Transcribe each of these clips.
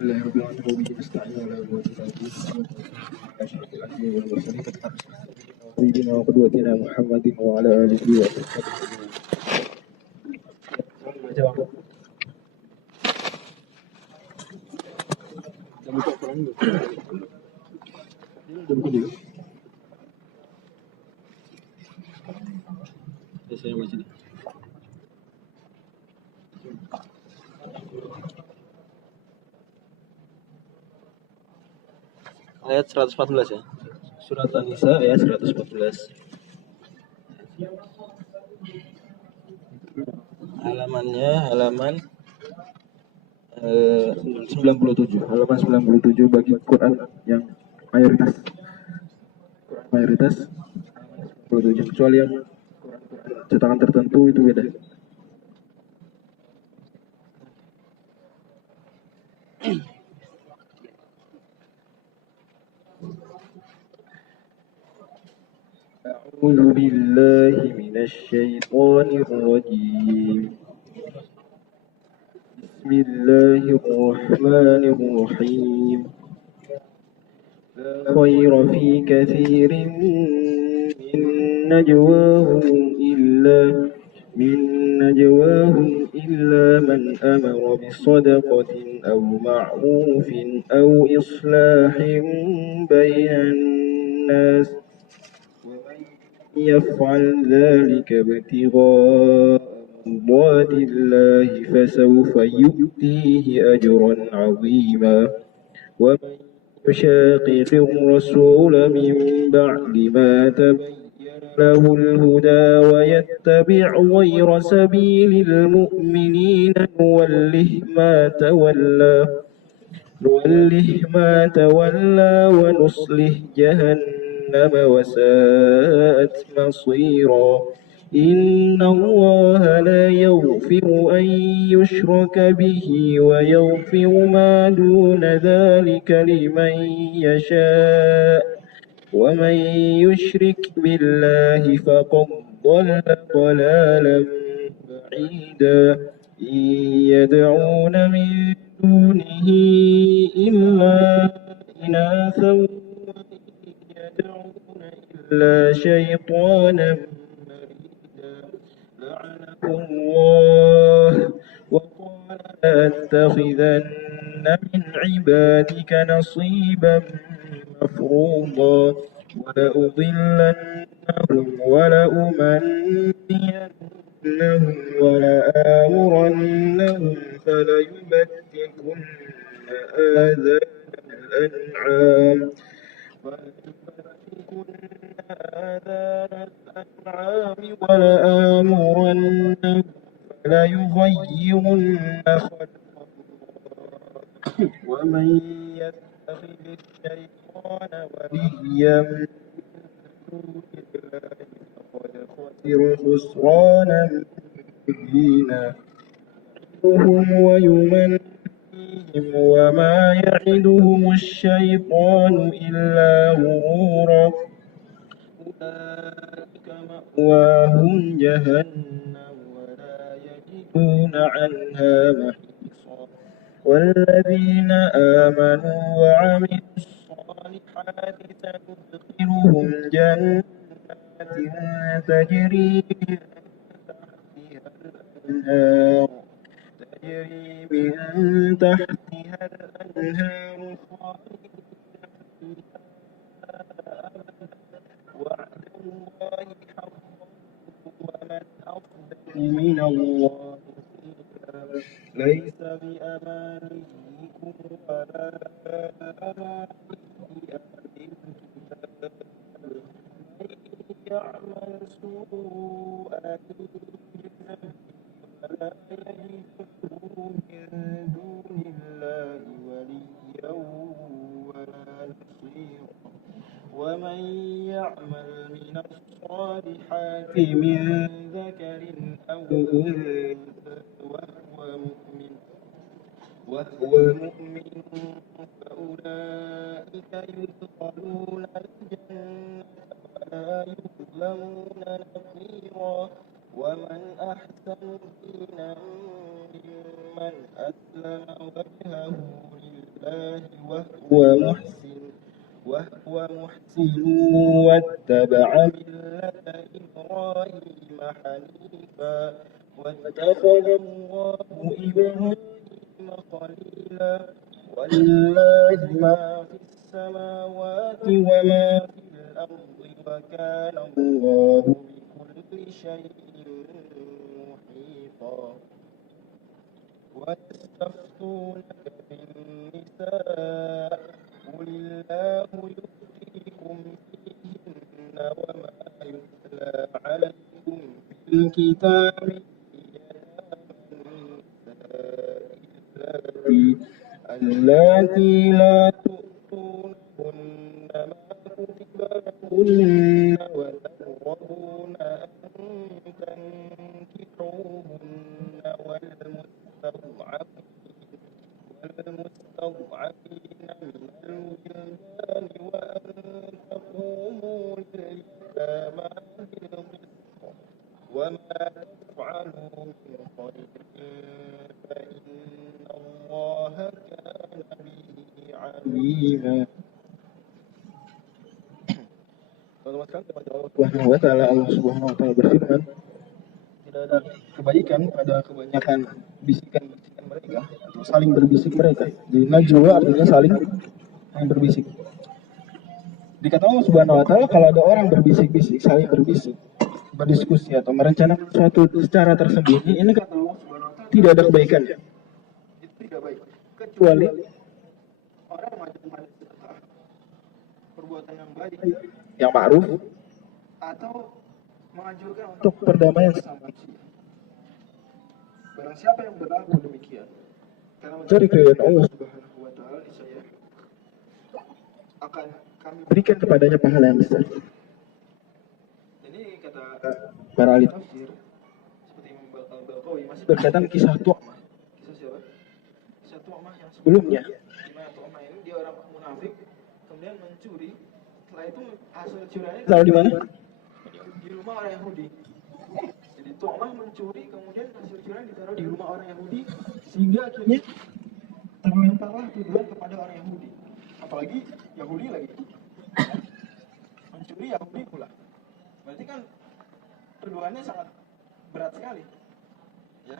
لله رب العالمين وبه نستعين على أمور الدين أشرف الأنبياء والمرسلين سيدنا وقدوتنا محمد وعلى آله وصحبه أجمعين. Saya baca. Ayat 114 ya. Surat An-Nisa ayat 114. Halamannya halaman 97. Halaman 97 bagi Quran yang mayoritas. Quran mayoritas 97, kecuali yang cetakan tertentu itu beda. أعوذ بالله من الشيطان الرجيم. بسم الله الرحمن الرحيم. لا خير في كثير من نجواهم إلا من أمر بصدقة أو معروف أو إصلاح بين الناس ومن يفعل ذلك ابتغاء مرضات الله فسوف يؤتيه أجرا عظيما. ومن يشاقق الرسول من بعد ما تبين له الهدى ويتبع غير سبيل المؤمنين نوله ما تولى ونصله جهنم وساءت مصيرا. إن الله لا يغفر أن يشرك به ويغفر ما دون ذلك لمن يشاء ومن يشرك بالله فقد ضل ضلالا بعيدا. إن يدعون من دونه إلا إناثا يدعون إلا شيطانا مريدا لعنه الله وقال لأتخذن من عبادك نصيبا مفروضا ولأضلنهم ولأمنينهم ولآمرنهم فليبتكن آذان الأنعام ولآمرنهم فليغيرن خلق الله ومن يتخذ الشيطان وليا من دون الله فقد خسر خسرانا مبينا. يعدهم ويمنيهم وما يعدهم الشيطان إلا غرورا. أولئك مأواهم جهنم ولا يجدون عنها محيصا. والذين آمنوا وعملوا الصالحات سندخلهم جنات تجري من تحتها الأنهار خالدين فيها أبدا وعد الله حقا ومن أصدق من الله قيلا. ليس بأمانيكم ولا أماني أهل الكتاب. من يعمل سوءا يجزى ولا يجد من دون الله وليا ولا نصيرا. ومن يعمل من الصالحات من ذكر أو أنثى وهو مؤمن فأولئك يدخلون الجنة ولا يظلمون نقيرا. ومن أحسن دينا ممن أسلم وجهه لله الله وهو محسن واتبع ملة إبراهيم حنيفا واتخذ الله إبراهيم خليلا ولله ما في السماوات وما في الأرض وكان الله بكل شيء محيطا ويستفتونك في النساء قل الله يفتيكم فيهن وما يتلى عليكم في الكتاب اللاتي لا تؤتونهن ما كتب لهن وترغبون أن تنكحوهن والمستضعفين من الولدان وأن تقوموا لليتامى بالقسط وما تفعلوا من خير فإن الله كان به عليما. Subhanahu wa ta'ala, Allah Subhanahu wa ta'ala berfirman, tidak ada kebaikan pada kebanyakan bisikan-bisikan mereka atau saling berbisik mereka. Jadi najwa artinya saling berbisik. Dikata Allah Subhanahu wa ta'ala, kalau ada orang berbisik-bisik, saling berbisik, berdiskusi atau merencanakan sesuatu secara tersembunyi, ini kata Allah Subhanahu wa ta'ala tidak ada kebaikan. Itu tidak baik. Kecuali orang mengajak pada perbuatan yang baik, yang ma'ruf, atau menganjurkan untuk perdamaian sesama manusia. Barang siapa yang berlaku demikian karena mencari keridhaan Allah Subhanahu wa ta'ala, niscaya akan kami berikan kepadanya pahala yang besar. Ini kata para ahli tafsir seperti Imam Al-Baqawi masih berkaitan kisah Tu'mah. Kisah siapa? Kisah Tu'mah yang sebelumnya. Dimana Tu'mah ini dia orang munafik, kemudian mencuri. Setelah itu hasil curiannya taruh di mana? Di rumah orang Yahudi. Jadi Tu'mah mencuri, kemudian hasil curian ditaruh di rumah orang Yahudi, sehingga akhirnya terlemparlah tuduhan kepada orang Yahudi. Apalagi Yahudi lagi mencuri, Yahudi pula. Berarti kan tuduhannya sangat berat sekali, ya.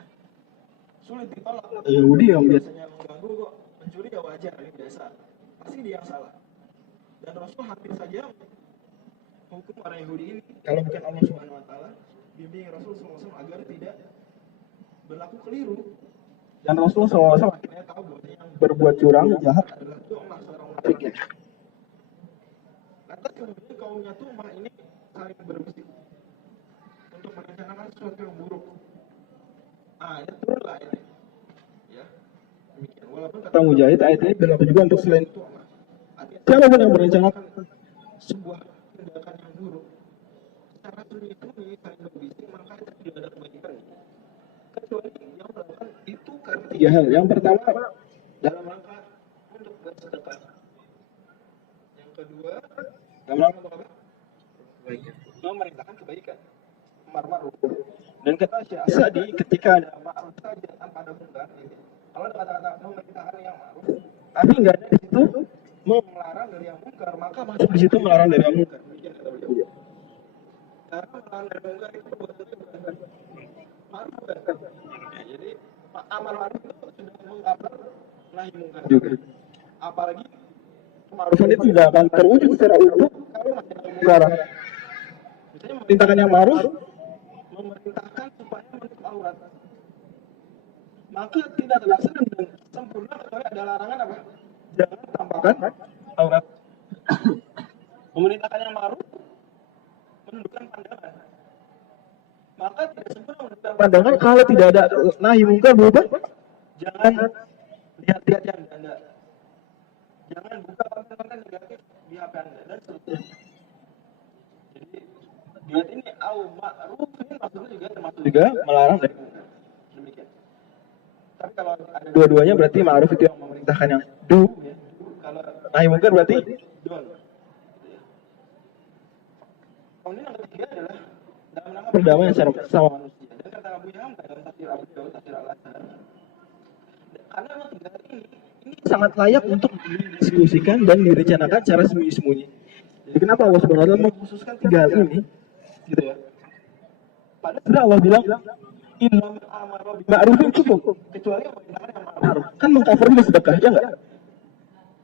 Sulit ditolak. Yahudi yang biasanya mengganggu kok mencuri ya wajar, ini biasa. Pasti dia yang salah. Dan Rasul hampir saja hukum orang Yahudi ini, kalau bukan Allah Subhanahu wa ta'ala bimbing Rasul SAW agar tidak berlaku keliru. Dan Rasul SAW akhirnya tahu bahwa yang berbuat curang jahat adalah Tu'mah, seorang munafik. Lantas kemudian kaumnya Tu'mah ini saling berbisik untuk merencanakan sesuatu yang buruk. Ya turunlah ayat ini, ya. Demikian. Walaupun kata Mujahid ayat ini berlaku juga untuk selain Tu'mah. Siapapun yang merencanakan sebuah tindakan yang buruk secara sunyi-sunyi saling berbisik, maka itu tidak ada kebaikannya. Kecuali yang melakukan itu karena tiga hal. Yang pertama, dalam rangka untuk bersedekah. Yang kedua, dalam rangka untuk apa? Kebaikan. Memerintahkan kebaikan. Amar ma'ruf. Dan kata Syekh As-Sa'di, ketika ada ma'ruf saja tanpa ada munkar, kalau ada kata-kata memerintahkan yang ma'ruf, tapi nggak ada di situ melarang dari yang munkar, maka masuk di situ melarang dari yang munkar. Demikian kata beliau. Karena melarang dari munkar itu perbuatannya bukan ma'ruf, kan? Ya, jadi amar ma'ruf itu sudah mengcover nahi munkar juga. Apalagi kema'rufan itu tidak akan terwujud secara utuh kalau masih ada munkar. Misalnya memerintahkan yang ma'ruf, memerintahkan supaya menutup aurat, maka tidak terlaksana dan sempurna kecuali ada larangan apa? Jangan tampakkan aurat. Memerintahkan yang ma'ruf, menundukkan pandangan, maka tidak sempurna menundukkan pandangan kalau tidak ada nahi munkar berupa jangan lihat-lihat yang Anda, jangan buka konten-konten negatif di HP Anda, dan seterusnya. Jadi lihat ini au ma'ruf ini maksudnya juga termasuk juga melarang dari munkar. Demikian. Tapi kalau ada dua-duanya berarti ma'ruf itu yang memerintahkan yang do, ya. Kalau nahi munkar berarti don't. Kemudian yang ketiga adalah dalam rangka perdamaian secara bersama manusia. Dan kata Abu Hamzah dalam tafsir Abu Dawud, tafsir Al-Azhar, karena memang tiga hal ini sangat layak untuk didiskusikan dan direncanakan secara sembunyi-sembunyi. Jadi kenapa Allah Subhanahu wa taala mengkhususkan 3 hal ini? Gitu ya. Padahal sudah Allah bilang inna amara bil ma'rufin cukup, kecuali yang memerintahkan yang ma'ruf. Kan mengcover juga sedekah, ya enggak?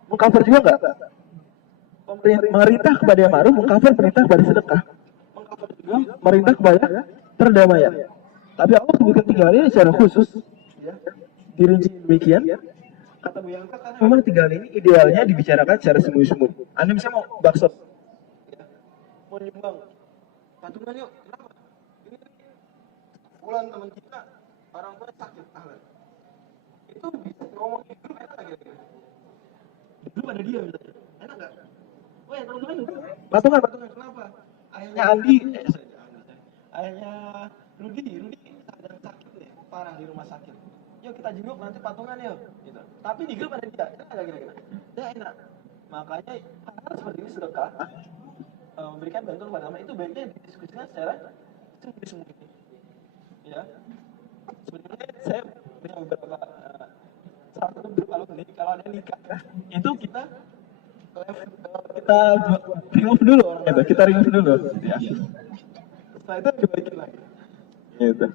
Mengcover juga enggak? Memerintah kepada yang ma'ruf, mengcover perintah kepada sedekah. Mengcover juga merintah kepada perdamaian. Tapi Allah sebutkan 3 hal ini secara khusus, ya. Dirinci demikian. Kata Bu Yanka, karena memang 3 hal ini idealnya dibicarakan secara sembunyi-sembunyi. Anda misalnya mau bakso, ya. Mau nyumbang patungan yuk, kenapa? Ini bulan teman kita orang tua sakit ahlan. Itu bisa ngomong itu enak nggak kira-kira? Dulu ada dia misalnya, enak nggak? Oh ya teman-teman itu patungan kenapa? Ayahnya Andi, ayahnya Rudi sedang sakit nih, parah di rumah sakit. Yuk kita jenguk nanti patungan yuk, gitu. Tapi di grup ada dia, enak nggak kira-kira? Dia enak. Makanya hal seperti ini sedekah, memberikan bantuan kepada sama itu baiknya didiskusikan secara sembunyi-sembunyi. Ya, sebenarnya saya punya beberapa salah satu grup alumni kalau ada nikah itu kita remove dulu orangnya tuh, kita remove dulu. Ya. Setelah itu dibaikin lagi. Gitu.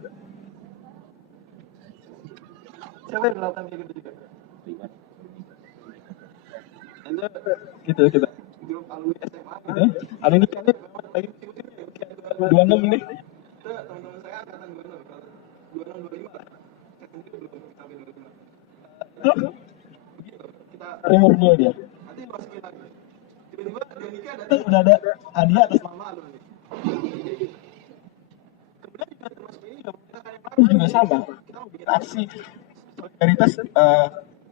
Siapa yang melakukan kayak gitu juga? Anda gitu kita grup alumni SMA gitu. Ada nikahnya lagi 26 ini. Itu teman-teman saya angkatan 26 25 lah. Saya sendiri belum sampai 25. Itu kita remove dulu dia. Nanti masukin lagi. Tiba-tiba dia nikah datang udah ada hadiah atas nama alumni. Kemudian juga termasuk ini juga sama. Kita mau bikin aksi solidaritas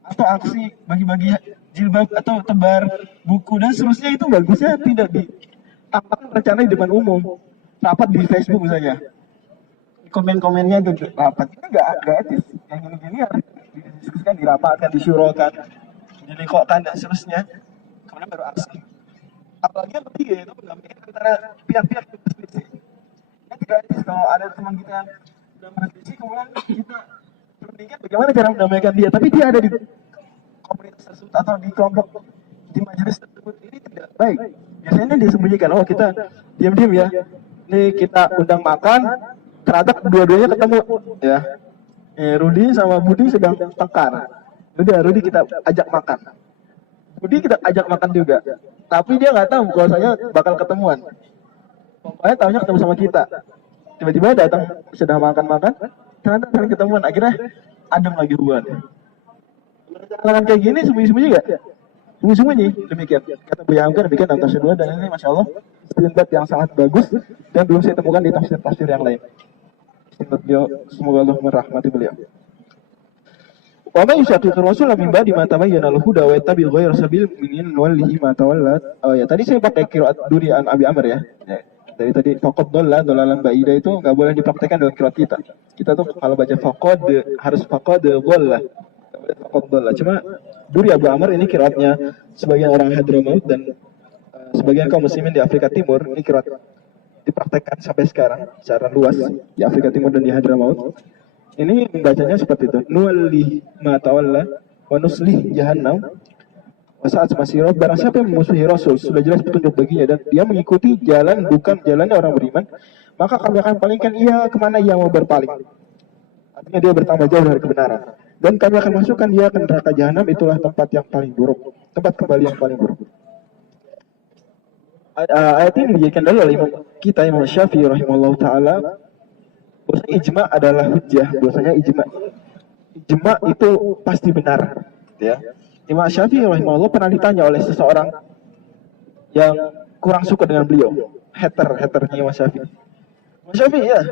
atau aksi bagi-bagi jilbab atau tebar buku dan seterusnya, itu bagusnya tidak ditampakkan rencana di depan umum, rapat di Facebook misalnya, komen-komennya itu rapat, itu nggak etis. Yang gini-gini harus didiskusikan, dirapatkan, disyurokan, dilekokkan dan seterusnya, kemudian baru aksi. Apalagi yang ketiga itu mendampingkan antara pihak-pihak yang berselisih. Yang tidak etis kalau ada teman kita yang sudah berselisih kemudian kita berpikir bagaimana cara mendamaikan dia, tapi dia ada di komunitas tersebut atau di kelompok di majelis tersebut, ini tidak baik. Biasanya disembunyikan, oh kita diam-diam ya, ini kita undang makan, ternyata dua-duanya ketemu ya. Rudi sama Budi sedang tengkar. Udah Rudi kita ajak makan, Budi kita ajak makan juga, tapi dia nggak tahu bahwasanya bakal ketemuan. Pokoknya tahunya ketemu sama kita. Tiba-tiba datang sedang makan-makan, ternyata sering ketemuan, akhirnya adem lagi hubungan. Jangan kayak gini sembunyi-sembunyi nggak? Sembunyi-sembunyi demikian. Kata Bu Yangka demikian dalam tafsir 2, dan ini masya Allah istinbat yang sangat bagus dan belum saya temukan di tafsir-tafsir yang lain. Istinbat beliau, semoga Allah merahmati beliau. Wa may yushaqiqir rasul min ba'di ma tabayyana lahu huda wa yattabi' ghayra sabilil mu'minin nuwallihi ma tawalla. Oh ya, tadi saya pakai qiraat Duri an Abi Amr ya. Dari tadi faqad dhalla dhalalan ba'ida itu nggak boleh dipraktekkan dalam qiraat kita. Kita tuh kalau baca faqad harus faqad dhalla. Faqad dhalla. Cuma Duri Abu Amr ini qiraatnya sebagian orang Hadramaut dan sebagian kaum muslimin di Afrika Timur, ini qiraat dipraktekkan sampai sekarang secara luas di Afrika Timur dan di Hadramaut. Ini membacanya seperti itu. Nuwalli ma tawalla wa nuslih jahannam. Saat masih barang siapa yang memusuhi Rasul, sudah jelas petunjuk baginya dan dia mengikuti jalan bukan jalannya orang beriman, maka kami akan palingkan ia kemana ia mau berpaling. Artinya dia bertambah jauh dari kebenaran. Dan kami akan masukkan dia ke neraka jahanam, itulah tempat yang paling buruk, tempat kembali yang paling buruk. Ayat ini dijadikan dalil oleh Imam kita, Imam Syafi'i rahimahullah ta'ala, bahwasanya ijma adalah hujjah, bahwasanya ijma itu pasti benar, ya. Imam Syafi'i rahimahullah pernah ditanya oleh seseorang yang kurang suka dengan beliau, haternya Imam Syafi'i. Imam Syafi'i ya,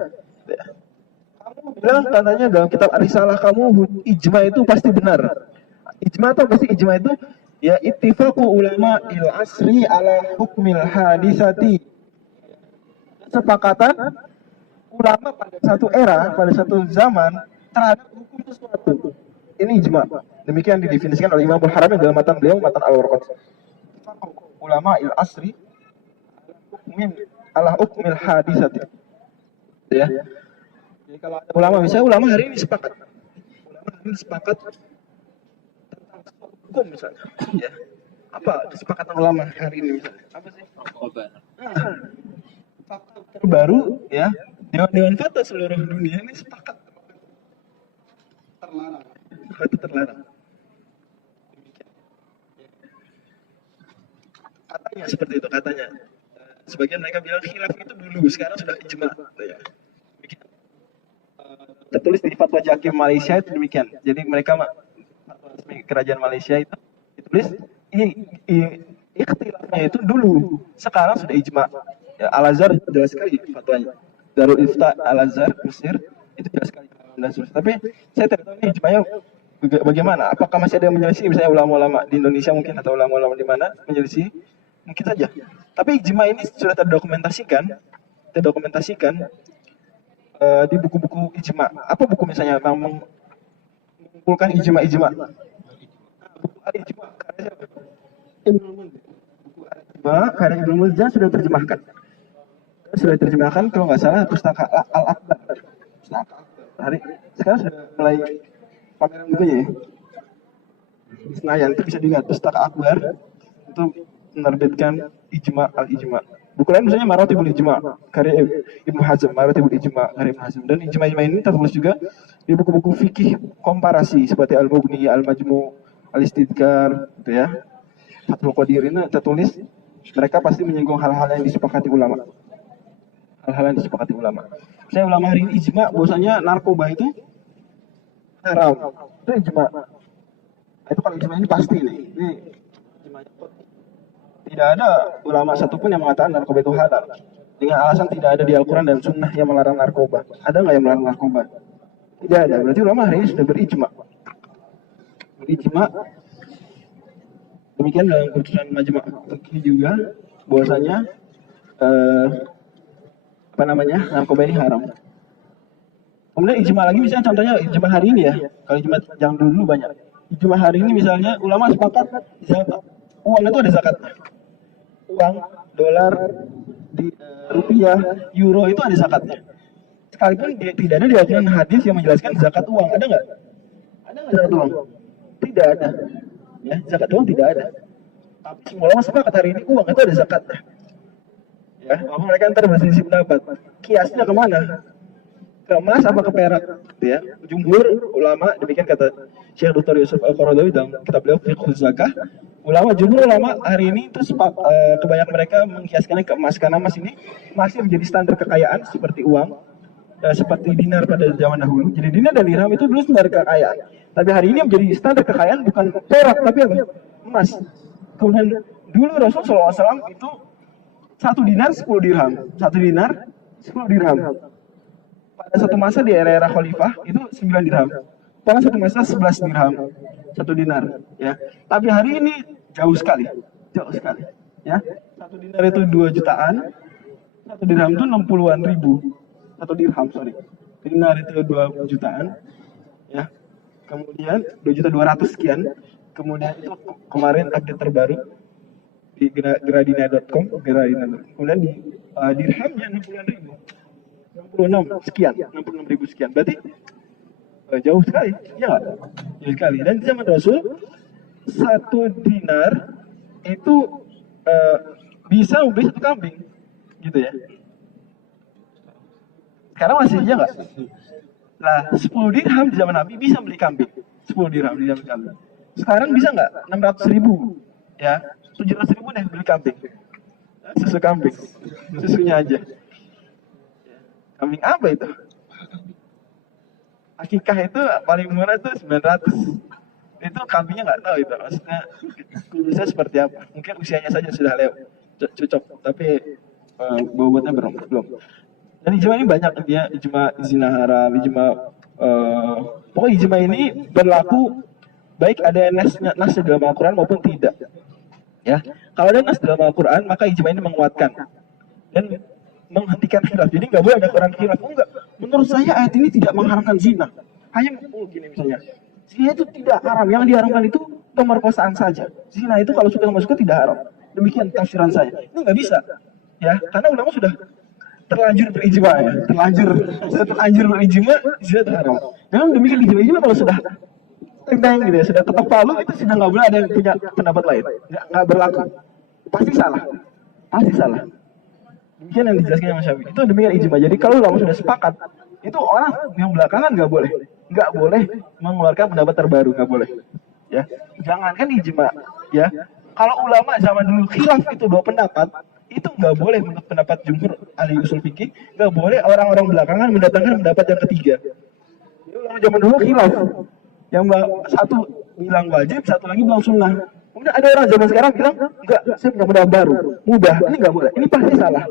kamu bilang katanya dalam kitab Ar-Risalah kamu ijma itu pasti benar. Ijma atau pasti ijma itu ya ittifaqu ulama il asri ala hukmil hadisati, kesepakatan ulama pada satu era, pada satu zaman terhadap hukum sesuatu. Ini ijma. Demikian didefinisikan oleh Imam Al-Haramain dalam matan beliau, matan Al-Warqat. Ulama il asri ala hukmil hadisati. Ya. Jadi kalau ada ulama, misalnya ulama hari ini sepakat. Ulama hari ini sepakat tentang hukum misalnya, ya. Apa kesepakatan ulama hari ini misalnya? Apa sih? Nah, fakta terbaru ya, Dewan Fatwa seluruh dunia ini sepakat terlarang. Itu terlarang. Katanya seperti itu, katanya. Sebagian mereka bilang khilaf itu dulu, sekarang sudah ijma. Ya. Tertulis di Fatwa Jakim Malaysia itu demikian. Jadi mereka kerajaan Malaysia itu ditulis ikhtilafnya itu dulu, sekarang sudah ijma. Ya, Al-Azhar jelas sekali fatwanya. Darul Ifta Al-Azhar Mesir itu jelas sekali. Tapi saya tidak tahu ini ijmanya bagaimana. Apakah masih ada yang menyelisih, misalnya ulama-ulama di Indonesia mungkin atau ulama-ulama di mana menyelisih? Mungkin saja. Tapi ijma ini sudah terdokumentasikan di buku-buku ijma. Apa buku misalnya yang mengumpulkan ijma-ijma? Buku Al-Ijma karya siapa? Ibnu Munzir. Buku Al-Ijma karya Ibnu Munzir sudah terjemahkan kalau nggak salah Pustaka Al-Akbar. Hari sekarang sudah mulai pameran bukunya ya. Senayan itu bisa dilihat Pustaka Akbar itu menerbitkan Ijma Al-Ijma. Buku lain misalnya Maratibul Ijma karya Ibnu Hazm, Maratibul Ijma karya Ibnu Hazm, dan ijma-ijma ini tertulis juga di buku-buku fikih komparasi seperti Al-Mughni, Al-Majmu', Al-Istidkar, gitu ya. Fathul Qadir ini tertulis mereka pasti menyinggung hal-hal yang disepakati ulama. Saya ulama hari ini ijma bahwasanya narkoba itu haram. Itu ijma. Itu kalau ijma ini pasti nih. Ini tidak ada ulama satupun yang mengatakan narkoba itu halal dengan alasan tidak ada di Al-Quran dan Sunnah yang melarang narkoba. Ada nggak yang melarang narkoba? Tidak ada. Berarti ulama hari ini sudah berijma. Demikian dalam keputusan Majma' Fikih juga bahwasanya narkoba ini haram. Kemudian ijma lagi misalnya contohnya ijma hari ini ya. Kalau ijma yang dulu banyak. Ijma hari ini misalnya ulama sepakat zakat. Uang itu ada zakat. Uang, dolar, rupiah, euro itu ada zakatnya. Sekalipun tidak ada di Al-Quran hadis yang menjelaskan zakat uang. Ada nggak? Ada nggak zakat uang? Tidak ada. Ya, zakat uang tidak ada. Tapi semua ulama sepakat hari ini uang itu ada zakat. Ya, mereka ntar berselisih pendapat. Kiasnya kemana? Ke emas apa ke perak? Ya, jumhur ulama demikian kata Syekh Dr. Yusuf Al-Qaradawi dalam kitab beliau Fiqh Zakah. Jumhur ulama hari ini itu kebanyakan mereka mengkiaskannya ke emas karena emas ini masih menjadi standar kekayaan seperti uang, seperti dinar pada zaman dahulu. Jadi dinar dan dirham itu dulu standar kekayaan. Tapi hari ini menjadi standar kekayaan bukan perak tapi apa? Emas. Kemudian dulu Rasulullah SAW itu 1 dinar 10 dirham. 1 dinar 10 dirham. Pada satu masa di era-era khalifah itu 9 dirham. Pada satu masa 11 dirham. 1 dinar, ya. Tapi hari ini jauh sekali. Ya. 1 dinar itu 2 jutaan. 1 dirham itu 60-an ribu. 1 dirham, sorry. Dinar itu 2 jutaan. Ya. Kemudian 2.200.000 sekian. Kemudian itu kemarin update terbaru di gradina.com. Kemudian di dirhamnya 60-an ribu. 66 sekian, 66.000 sekian. Berarti jauh sekali, ya nggak? Jauh sekali. Dan di zaman Rasul 1 dinar itu bisa membeli 1 kambing, gitu ya. Sekarang masih ya nggak? Nah, 10 dirham di zaman Nabi bisa beli kambing. 10 dirham di zaman kambing. Sekarang bisa nggak? 600.000, ya. 700.000 deh beli kambing. Susu kambing, susunya aja. Kambing apa itu? Akikah itu paling murah itu 900. Itu kambingnya nggak tahu itu, maksudnya kudusnya seperti apa. Mungkin usianya saja sudah cocok, tapi bobotnya belum. Dan ijma ini banyak dia, ijma zina haram, ijma pokoknya ijma ini berlaku baik ada nas dalam Al-Quran maupun tidak. Ya, kalau ada nas dalam Al-Quran maka ijma ini menguatkan dan menghentikan khilaf. Jadi nggak boleh ada Quran khilaf. Enggak. Menurut saya ayat ini tidak mengharamkan zina. Hanya gini misalnya. Zina itu tidak haram. Yang diharamkan itu pemerkosaan saja. Zina itu kalau sudah masuk tidak haram. Demikian tafsiran saya. Ini nggak bisa. Ya, karena ulama sudah terlanjur berijma ya. Terlanjur berijma zina itu haram. Memang demikian ijma kalau sudah teng gitu ya, sudah ketok palu itu sudah nggak boleh ada yang punya pendapat lain, nggak berlaku, pasti salah, pasti salah. Demikian yang dijelaskan Imam Syafi'i. Itu demikian ijma. Jadi kalau ulama sudah sepakat, itu orang yang belakangan nggak boleh mengeluarkan pendapat terbaru, nggak boleh. Ya, jangankan ijma, ya. Kalau ulama zaman dulu khilaf itu dua pendapat, itu nggak boleh menurut pendapat jumhur ahli usul fikih, nggak boleh orang-orang belakangan mendatangkan pendapat yang ketiga. Jadi ulama zaman dulu khilaf, yang satu bilang wajib, satu lagi bilang sunnah. Kemudian ada orang zaman sekarang bilang enggak, saya punya pendapat baru, mubah. Ini nggak boleh, ini pasti salah.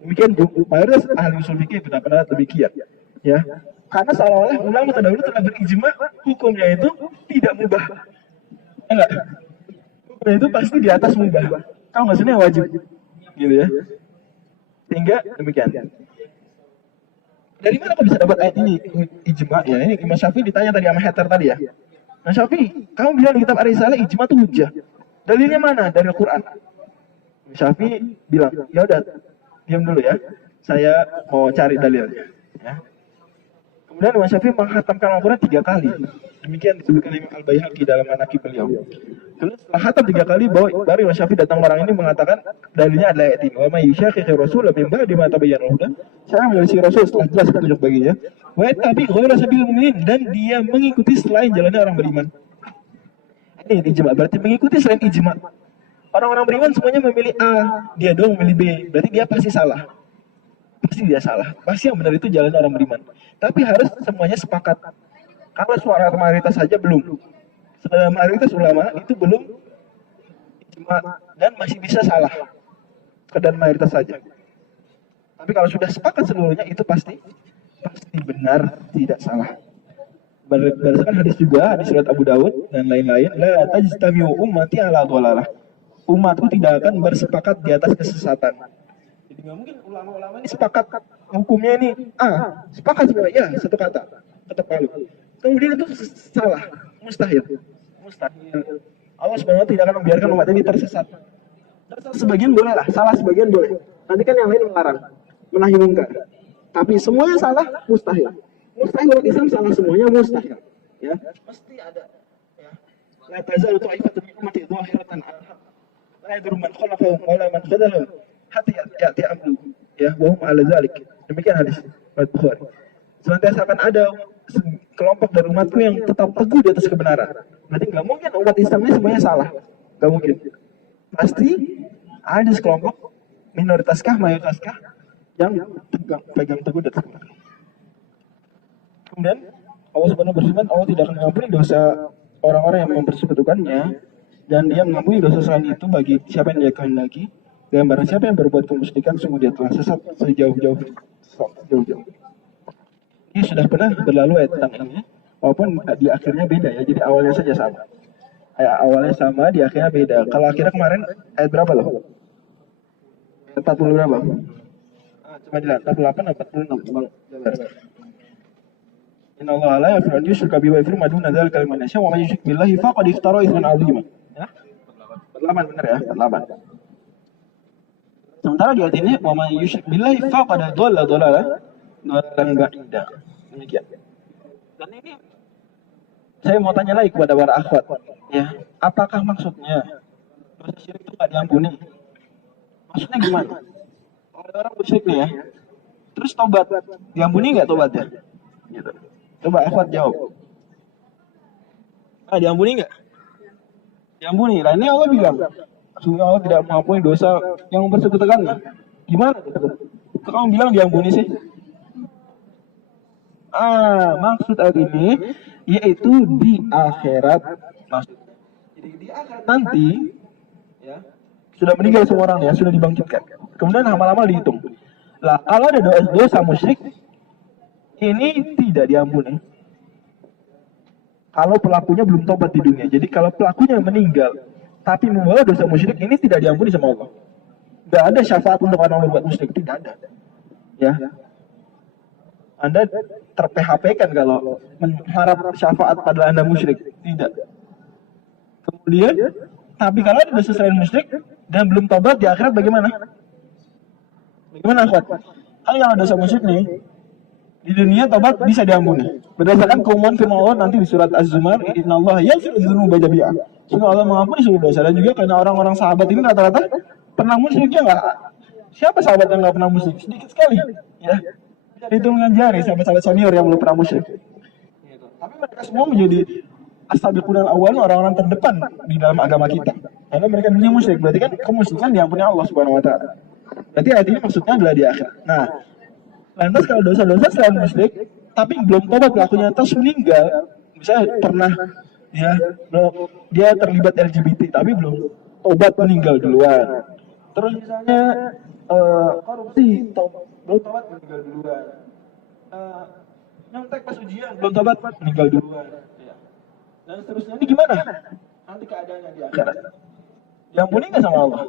Demikian mayoritas ahli usul fikih pendapat demikian, ya. Karena seolah-olah ulama terdahulu telah berijma hukumnya itu tidak mubah, enggak. Hukumnya itu pasti di atas mubah. Kalau maksudnya wajib, gitu ya. Sehingga demikian. Dari mana kau bisa dapat ayat ini ijma? Ya ini Imam Syafi'i ditanya tadi sama hater tadi ya. Imam Syafi'i, kamu bilang di kitab Ar-Risalah ijma itu hujjah. Dalilnya mana? Dari Al-Quran. Imam Syafi'i bilang, ya udah, diam dulu ya. Saya mau cari dalilnya. Ya. Kemudian Imam Syafi'i menghatamkan Al-Quran 3 kali. Demikian disebutkan Imam Al-Baihaqi dalam Manaqib beliau. Terus setelah khatam 3 kali, baru Imam Syafi'i datang orang ini mengatakan dalilnya adalah ayat ini. Wa may yushaqiqir rasul min ba'di ma tabayyana lahu. Saya menyelisih Rasul setelah jelas petunjuk baginya. Wa yattabi ghayra sabilil mu'minin, dan dia mengikuti selain jalannya orang beriman. Ini ijma, berarti mengikuti selain ijma. Orang-orang beriman semuanya memilih A, dia doang memilih B. Berarti dia pasti salah. Pasti dia salah. Pasti yang benar itu jalan orang beriman. Tapi harus semuanya sepakat. Kalau suara mayoritas saja belum. Sebenarnya mayoritas ulama itu belum ijma dan masih bisa salah. Sekedar mayoritas saja. Tapi kalau sudah sepakat seluruhnya itu pasti benar, tidak salah. Berdasarkan hadis juga, hadis riwayat Abu Dawud dan lain-lain, la tajtami'u ummati ala dhalalah. Umatku tidak akan bersepakat di atas kesesatan. Jadi nggak mungkin ulama-ulama ini sepakat hukumnya ini sepakat semua ya satu kata ketok palu. Kemudian itu salah, mustahil. Allah Subhanahu wa taala tidak akan membiarkan umat ini tersesat. Sebagian boleh lah, salah sebagian boleh. Nanti kan yang lain melarang, menahi mungkar. Tapi semuanya salah, mustahil. Mustahil menurut Islam salah semuanya mustahil. Ya, pasti ada. Ya. La tazalu ta'ifatun min ummati dhahiratan 'alal haqq. La yadurru man khalafahum wa la man khadalahum hatta ya'ti amru. Ya, wa hum 'ala dzalik. Demikian hadis riwayat Bukhari. Senantiasa akan ada kelompok dari umatku yang tetap teguh di atas kebenaran. Berarti nggak mungkin umat Islam ini semuanya salah. Nggak mungkin. Pasti ada sekelompok minoritaskah, mayoritaskah yang pegang teguh di atas kebenaran. Kemudian Allah Subhanahu berfirman, Allah tidak akan mengampuni dosa orang-orang yang mempersekutukannya, dan dia mengampuni dosa selain itu bagi siapa yang dia kehendaki. Dan barang siapa yang berbuat kemusyrikan, sungguh dia telah sesat sejauh-jauh. Ini sudah pernah berlalu ayat tentang ini, walaupun di akhirnya beda ya. Jadi awalnya saja sama. Ayat awalnya sama, di akhirnya beda. Kalau akhirnya kemarin ayat berapa loh? 40 berapa? Coba dilihat, 48 atau 46? Inna Allah la yaghfiru an yushraka bihi wa yaghfiru ma duna dzalika liman yasha wa may yusyrik billahi faqad iftara itsman 'azima. Ya? 48 benar ya, 48. Sementara di ayat ini wa may yusyrik billahi faqad dhalla dhalalan ba'ida. Demikian. Dan ini saya mau tanya lagi kepada para akhwat, ya, apakah maksudnya dosa syirik itu enggak diampuni? Maksudnya gimana? Orang musyrik nih ya, terus tobat, diampuni nggak tobatnya? Gitu. Coba akhwat jawab. Diampuni nggak? Diampuni. Nah ini Allah bilang, sungguh Allah tidak mengampuni dosa yang mempersekutukannya. Gimana? Kok kamu bilang diampuni sih? Maksud ayat ini yaitu di akhirat. Maksudnya. Jadi di akhirat nanti, ya, sudah meninggal semua orang ya, sudah dibangkitkan. Kemudian amal-amal dihitung. Lah, kalau ada dosa musyrik, ini tidak diampuni. Kalau pelakunya belum tobat di dunia. Jadi kalau pelakunya meninggal, tapi membawa dosa musyrik, ini tidak diampuni sama Allah. Tidak ada syafaat untuk orang yang berbuat musyrik, tidak ada. Ya, Anda ter-PHP-kan kalau mengharap syafaat pada Anda musyrik, tidak. Kemudian, tapi kalau ada dosa selain musyrik dan belum tobat di akhirat bagaimana? Bagaimana akhwat? Kalau dosa musyrik nih, Di dunia tobat bisa diampuni. Berdasarkan keumuman firman Allah nanti di surat Az-Zumar, innallaha yaghfiru dzunuba jami'a. Sungguh Allah mengampuni seluruh dosa. Dan juga karena orang-orang sahabat ini rata-rata pernah musyriknya enggak? Siapa sahabat yang enggak pernah musyrik? Sedikit sekali. Ya. Bisa dihitung dengan jari sahabat-sahabat senior yang belum pernah musyrik. Tapi mereka semua menjadi as-sabiqunal awwal, orang-orang terdepan di dalam agama kita. Karena mereka dulunya musyrik. Berarti kan kemusyrikan diampuni Allah Subhanahu wa taala. Berarti ayat ini maksudnya adalah di akhir. Nah, lantas kalau dosa-dosa selain musyrik tapi belum tobat pelakunya terus meninggal, misalnya pernah ya dia terlibat LGBT tapi belum tobat meninggal duluan. Terus misalnya korupsi belum tobat meninggal duluan. Nyontek pas ujian belum tobat meninggal duluan. Ya. Dan seterusnya ini gimana? Nanti keadaannya di akhirat. Diampuni nggak sama Allah?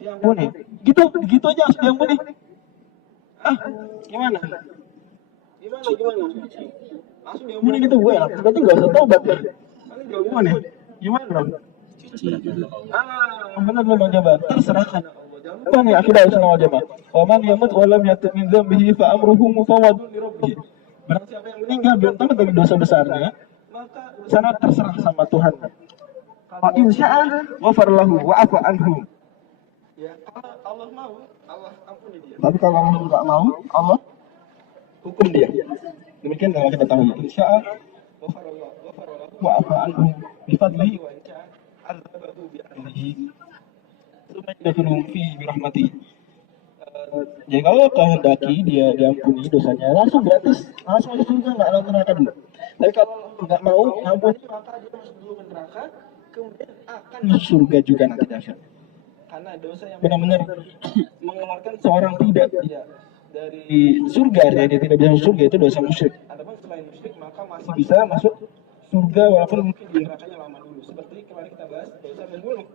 Diampuni. Gitu aja harus diampuni. Gimana? Langsung diampuni gitu gue. Berarti nggak usah tobat ya. Nanti diampuni. Gimana dong? Benar belum coba. Terserahkan. Apa nih akidah Ahlussunnah wal Jamaah? Wa man yamut wa lam yatub min dzambihi fa amruhu mufawwadun li rabbih. Barang siapa yang meninggal belum tamat dari dosa besarnya, maka sana terserah sama Tuhan. Kalau insya'a ghafar lahu wa afa anhu. Ya, kalau Allah mau, Allah ampuni dia. Tapi kalau Allah enggak mau, Allah hukum dia. Demikian yang kita tahu. Insya'a ghafar lahu wa afa anhu bi fadlihi wa insya'a azabahu bi adlihi. Tsumma yadkhulu fi birahmati. Jadi kalau kehendaki dia diampuni dosanya langsung gratis, langsung masuk surga, nggak langsung neraka dulu. Tapi kalau nggak mau ampuni maka dia masuk dulu ke neraka, kemudian akan masuk surga juga nanti akhir. Karena dosa yang benar-benar mengeluarkan seorang tidak dari surga, dia tidak bisa masuk surga, itu dosa musyrik. Adapun selain musyrik maka masih bisa masuk surga walaupun mungkin di nerakanya lama dulu. Seperti kemarin kita bahas dosa membunuh.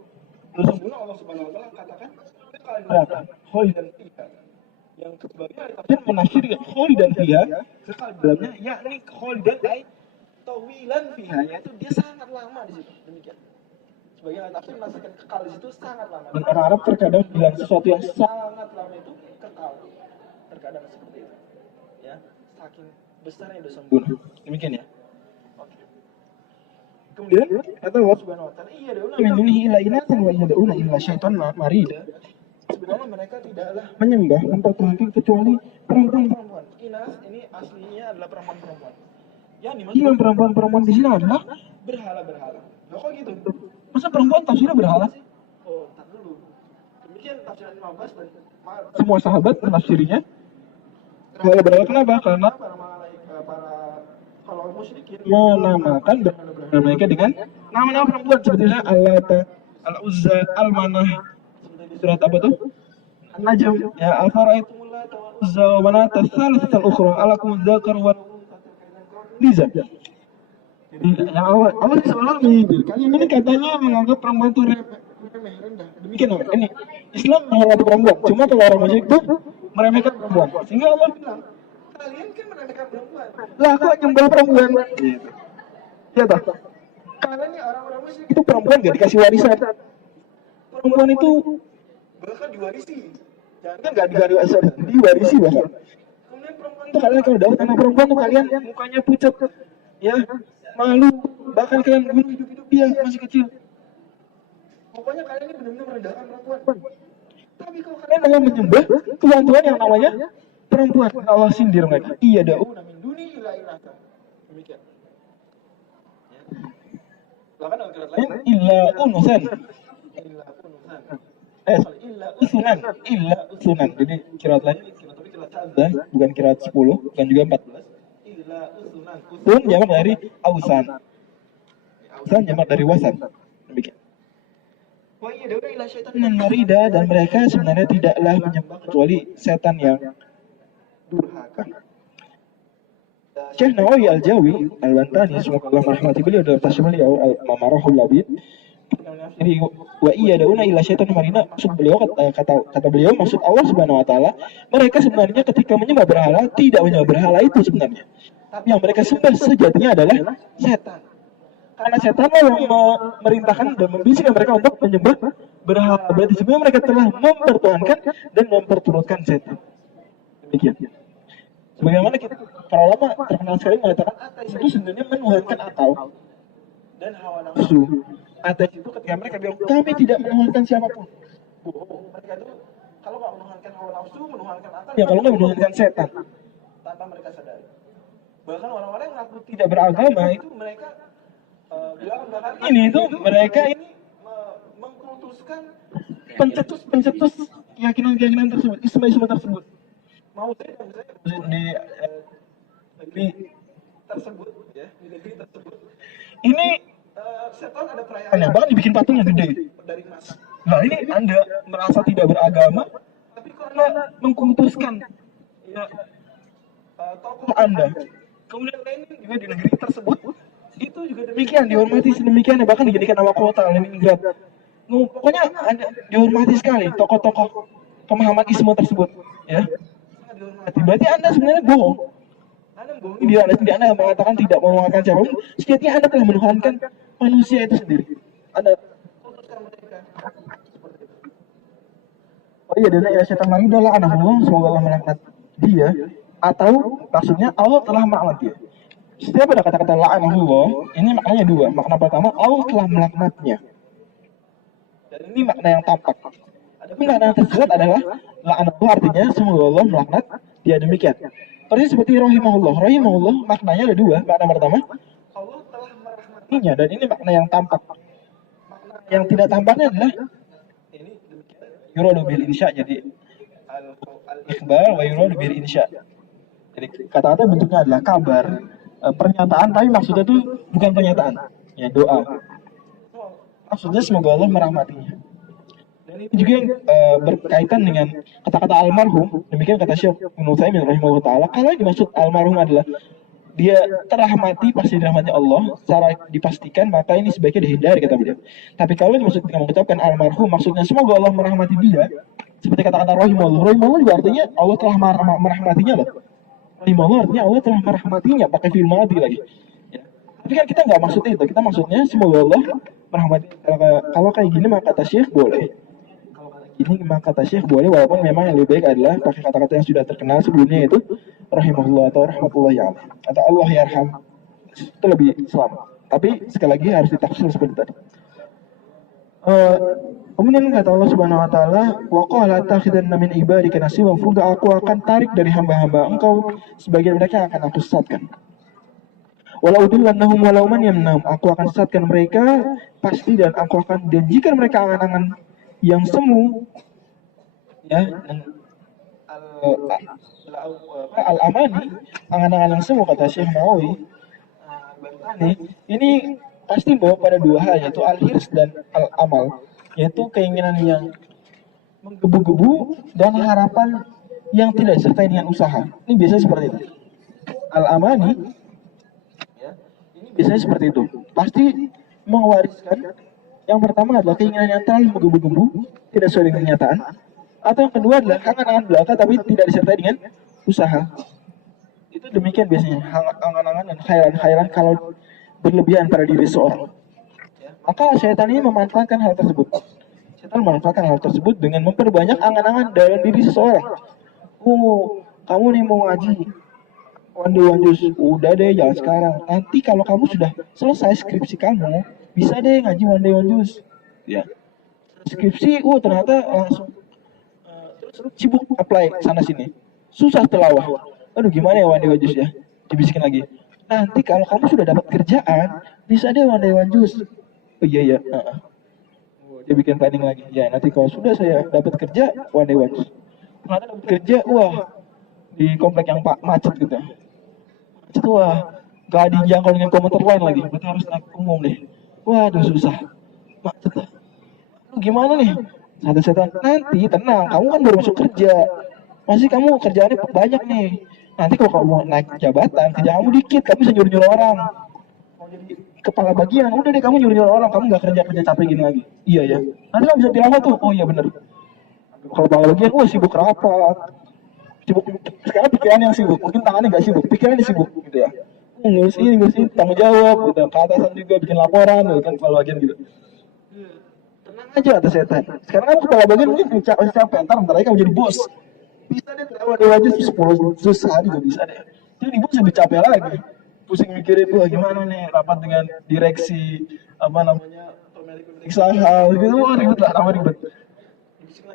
Dosa membunuh Allah Subhanahu wa taala katakan kekal di neraka, khalidan fiha. Yang sebagian tafsir menafsirkan khalidan fiha, kekal di dalamnya, yakni khalidan ay tawilan fiha, yaitu dia sangat lama di situ. Demikian. Sebagian tafsir menafsirkan kekal di situ sangat lama. Dan orang Arab terkadang bilang sesuatu yang sangat lama itu kekal. Terkadang seperti itu. Ya, saking besarnya dosa membunuh. Demikian ya. Kemudian kata Allah Subhanahu wa taala, "Iya dauna min dunihi illa inatan wa iya dauna illa syaitan marida." Sebenarnya mereka tidaklah menyembah mempertuhankan kecuali perempuan-perempuan. Inas ini aslinya adalah perempuan-perempuan. Yang dimaksud perempuan-perempuan di sini adalah berhala-berhala. Loh kok gitu? Masa perempuan tafsirnya berhala sih? Oh, tak dulu. Demikian tafsiran Ibnu Abbas dan semua sahabat menafsirinya berhala-berhala. Kenapa? Karena para kalau musyrikin menamakan berhala mereka dengan nama-nama perempuan seperti Al-Lata, Al-Uzza, Al-Manah. Seperti di surat apa tuh? An-Najm. Ya, Al-Faraitumul Lata wal Uzza wa Manata tsalitsatal ukhra alakum dzakar wal unsa. Jadi yang awal seolah menyindir. Kali ini katanya menganggap perempuan itu remeh, rendah. Demikian ini Islam menghormati perempuan. Cuma kalau orang musyrik itu meremehkan perempuan. Sehingga Allah bilang, kalian kan meremehkan perempuan. Lah kok nyembah perempuan? Gitu. Ya toh. Kalian nih orang-orang musyrik itu perempuan gak dikasih warisan. Perempuan itu bahkan diwarisi. Jangan gak diwarisi, diwarisi bahkan. Kemudian perempuan itu kalian kalau dapat anak perempuan tuh kalian mukanya pucat, ya malu, bahkan kalian bunuh hidup-hidup dia masih kecil. Pokoknya kalian ini benar-benar merendahkan perempuan. Tapi kalau kalian mau menyembah Tuhan yang namanya perempuan, Allah sindir mereka. Iya dauna min duni ila inaka. Demikian. Bahkan dalam kira lain illa unusan. Illa usunan. Jadi kira lain bukan kira 10, bukan juga 14. Illa usunan. Usun jamak dari ausan. Ausan jamak dari wasan. Demikian. Wa yad'una ila syaitanin marida, dan mereka sebenarnya tidaklah menyembah kecuali setan yang durhaka. Syekh Nawawi Al-Jawi Al-Bantani, semoga Allah merahmati beliau dalam tafsir beliau Al-Mamarahul Labid. Jadi wa iya dauna ila syaitan marina, maksud beliau kata beliau, maksud Allah Subhanahu wa taala, mereka sebenarnya ketika menyembah berhala tidak menyembah berhala itu sebenarnya. Tapi yang mereka sembah sejatinya adalah setan. Karena setan yang memerintahkan dan membisikkan mereka untuk menyembah berhala. Berarti sebenarnya mereka telah mempertuhankan dan memperturutkan setan. Demikian. Sebagaimana kita para ulama terkenal sekali mengatakan ateis itu sebenarnya menuhankan akal dan hawa nafsu. Ateis itu ketika mereka bilang kami tidak menuhankan siapapun, bohong. Mereka itu kalau nggak menuhankan hawa nafsu, menuhankan akal, ya kalau nggak menuhankan setan, tanpa mereka sadari. Bahkan orang-orang yang ngaku tidak beragama itu mereka bilang ini itu mereka ini mengkultuskan pencetus keyakinan tersebut, isma tersebut. Mau saya di negeri tersebut ya, di negeri tersebut ini setan ada perayaannya, bahkan dibikin patung yang gede dari emas. Nah ini Anda merasa tidak beragama, tapi karena mengkultuskan ya tokoh Anda, kemudian Lenin juga di negeri tersebut itu juga demikian dihormati sedemikian, bahkan dijadikan nama kota Leningrad. Pokoknya Anda dihormati sekali tokoh-tokoh pemahaman isme tersebut ya. Berarti Anda sebenarnya bohong. Anda bohong diri Anda sendiri. Anda mengatakan tidak menuhankan siapapun, sejatinya Anda telah menuhankan manusia itu sendiri. Anda oh iya, dan ya setan lagi adalah anak Allah, semoga Allah melaknat dia, atau maksudnya Allah telah melaknat dia. Setiap ada kata-kata la'anahullah, ini maknanya dua. Makna pertama, Allah telah melaknatnya. Dan ini makna yang tampak. Adapun makna yang tersirat adalah la'anahullah artinya semoga Allah melaknat dia, demikian. Persis seperti rahimahullah. Rahimahullah maknanya ada dua. Makna pertama, Allah telah merahmatinya, dan ini makna yang tampak. Makna yang tidak tampaknya adalah ini demikian. Yuradu bil insya, jadi al-ikhbar wa yuradu bil insya. Jadi kata-kata bentuknya adalah kabar, pernyataan, tapi maksudnya itu bukan pernyataan, ya doa. Maksudnya semoga Allah merahmatinya. Dan ini juga berkaitan dengan kata-kata almarhum. Demikian kata Syekh Ibnu Utsaimin rahimahullah taala. Kalau yang dimaksud almarhum adalah dia terahmati, pasti dirahmati Allah secara dipastikan, maka ini sebaiknya dihindari kata beliau. Tapi kalau dimaksud dengan mengucapkan almarhum, maksudnya semoga Allah merahmati dia, seperti kata-kata rahimahullah. Rahimahullah juga artinya Allah telah merahmatinya loh. Rahimahullah artinya Allah telah merahmatinya, pakai fi'il madhi lagi. Ya. Tapi kan kita nggak maksud itu, kita maksudnya semoga Allah merahmati. Kalau kayak gini maka kata Syekh boleh. Kalau kayak gini maka kata Syekh boleh, walaupun memang yang lebih baik adalah pakai kata-kata yang sudah terkenal sebelumnya, yaitu rahimahullah atau rahmatullahi alaih atau Allah yarham, itu lebih selamat. Tapi sekali lagi harus ditafsir seperti tadi. Kemudian kata Allah Subhanahu wa taala, wa qala takhidanna min ibadika nasiban mafruḍa, aku akan tarik dari hamba-hamba engkau sebagian mereka akan aku sesatkan. Walau udillannahum walau man yamnahum, aku akan sesatkan mereka pasti, dan aku akan janjikan mereka angan-angan yang semu ya, al-amani, angan-angan yang semu kata Syekh Nawawi. Ini pasti bawa pada dua hal, yaitu al-hirs dan al-amal, yaitu keinginan yang menggebu-gebu dan harapan yang tidak disertai dengan usaha. Ini biasanya seperti itu. Al-amani ya, ini biasanya seperti itu. Pasti mewariskan, yang pertama adalah keinginan yang terlalu menggebu-gebu, tidak sesuai dengan kenyataan, atau yang kedua adalah angan-angan belaka tapi tidak disertai dengan usaha. Itu demikian biasanya, angan-angan dan khairan-khairan kalau berlebihan pada diri seorang. Maka setan ini memanfaatkan hal tersebut. Setan memanfaatkan hal tersebut dengan memperbanyak angan-angan dalam diri seseorang. Kamu nih mau ngaji one day one juice, udah deh jangan sekarang. Nanti kalau kamu sudah selesai skripsi kamu, bisa deh ngaji one day one juice. Ya. Skripsi, ternyata langsung sibuk apply sana sini. Susah telawah. Aduh gimana ya one day one juice ya? Dibisikin lagi. Nanti kalau kamu sudah dapat kerjaan, bisa deh one day one juice. Oh iya. Dia bikin planning lagi. Ya nanti kalau sudah saya dapat kerja, one day one juice. Ternyata dapat kerja, di komplek yang macet gitu. Macet, gak dijangkau dengan komuter lain lagi. Berarti harus naik umum deh. Waduh susah. Macet lah. Gimana nih? Satu setan, nanti tenang, kamu kan baru masuk kerja. Masih kamu kerjaannya banyak nih. Nanti kalau kamu naik jabatan, kerja kamu dikit, kamu bisa nyuruh-nyuruh orang. Mau jadi kepala bagian, udah deh kamu nyuruh-nyuruh orang, kamu gak kerja capek gini lagi. Iya ya. Nanti kamu bisa tilawah tuh. Oh iya bener. Kalau kepala bagian, sibuk rapat. Sibuk, sekarang pikiran yang sibuk, mungkin tangannya gak sibuk, pikirannya sibuk gitu ya. Ngurus ini, tanggung jawab, gitu. Ke atasan juga bikin laporan, gitu kan, kepala bagian gitu. Tenang aja kata setan. Sekarang kamu kepala bagian mungkin capek, ntar lagi kamu jadi bos. bisa deh lewat aja 10 sehari juga bisa deh. Jadi ibu bisa capek lagi, pusing mikirin wah gimana nih rapat dengan direksi apa namanya pemeriksaan hal gitu, wah ribet lah, nama ribet.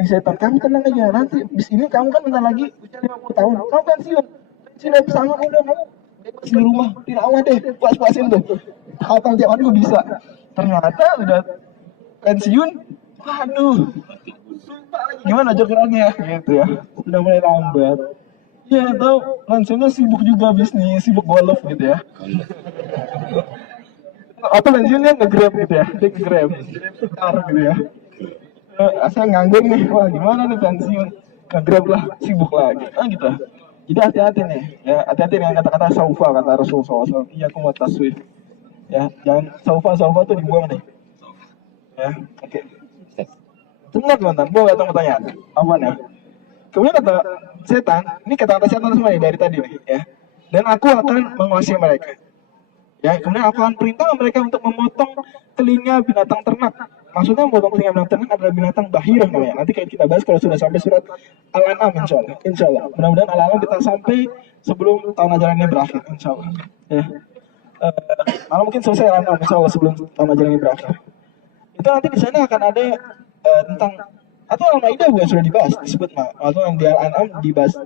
Setan, kamu tenang aja, nanti bis ini kamu kan bentar lagi usia 50 tahun, kamu pensiun, pensiun dari pesangon udah kamu bebas di rumah, dirawat deh, puas-puasin tuh, hafal tiap hari juga bisa. Ternyata udah pensiun, waduh, gimana jokernya gitu ya, udah mulai lambat. Ya tahu pensiunnya sibuk juga bisnis, sibuk golf gitu ya. Apa pensiunnya nge-grab gitu ya, dia nge-grab, gitu ya. Saya nganggur nih, wah gimana nih pensiun, nge-grab lah, sibuk lagi, gitu. Jadi hati-hati nih, ya hati-hati dengan kata-kata saufa kata Rasulullah SAW. Iya aku mau taswif, ya jangan saufa tuh dibuang nih, ya oke. Benar teman-teman, gue gak tahu mau tanya, apa nih? Kemudian kata setan, ini kata-kata setan semua nih dari tadi nih, ya. Dan aku akan menguasai mereka. Ya, kemudian aku akan perintah mereka untuk memotong telinga binatang ternak. Maksudnya memotong telinga binatang ternak adalah binatang bahirah namanya. Nanti kayak kita bahas kalau sudah sampai surat Al-An'am insyaallah. Insyaallah. Mudah-mudahan Al-An'am kita sampai sebelum tahun ajaran ini berakhir insyaallah. Ya. Malah mungkin selesai Al-An'am insyaallah sebelum tahun ajaran ini berakhir. Itu nanti di sana akan ada tentang atau Al-Maidah juga sudah dibahas disebut atau yang di Al-An'am dibahas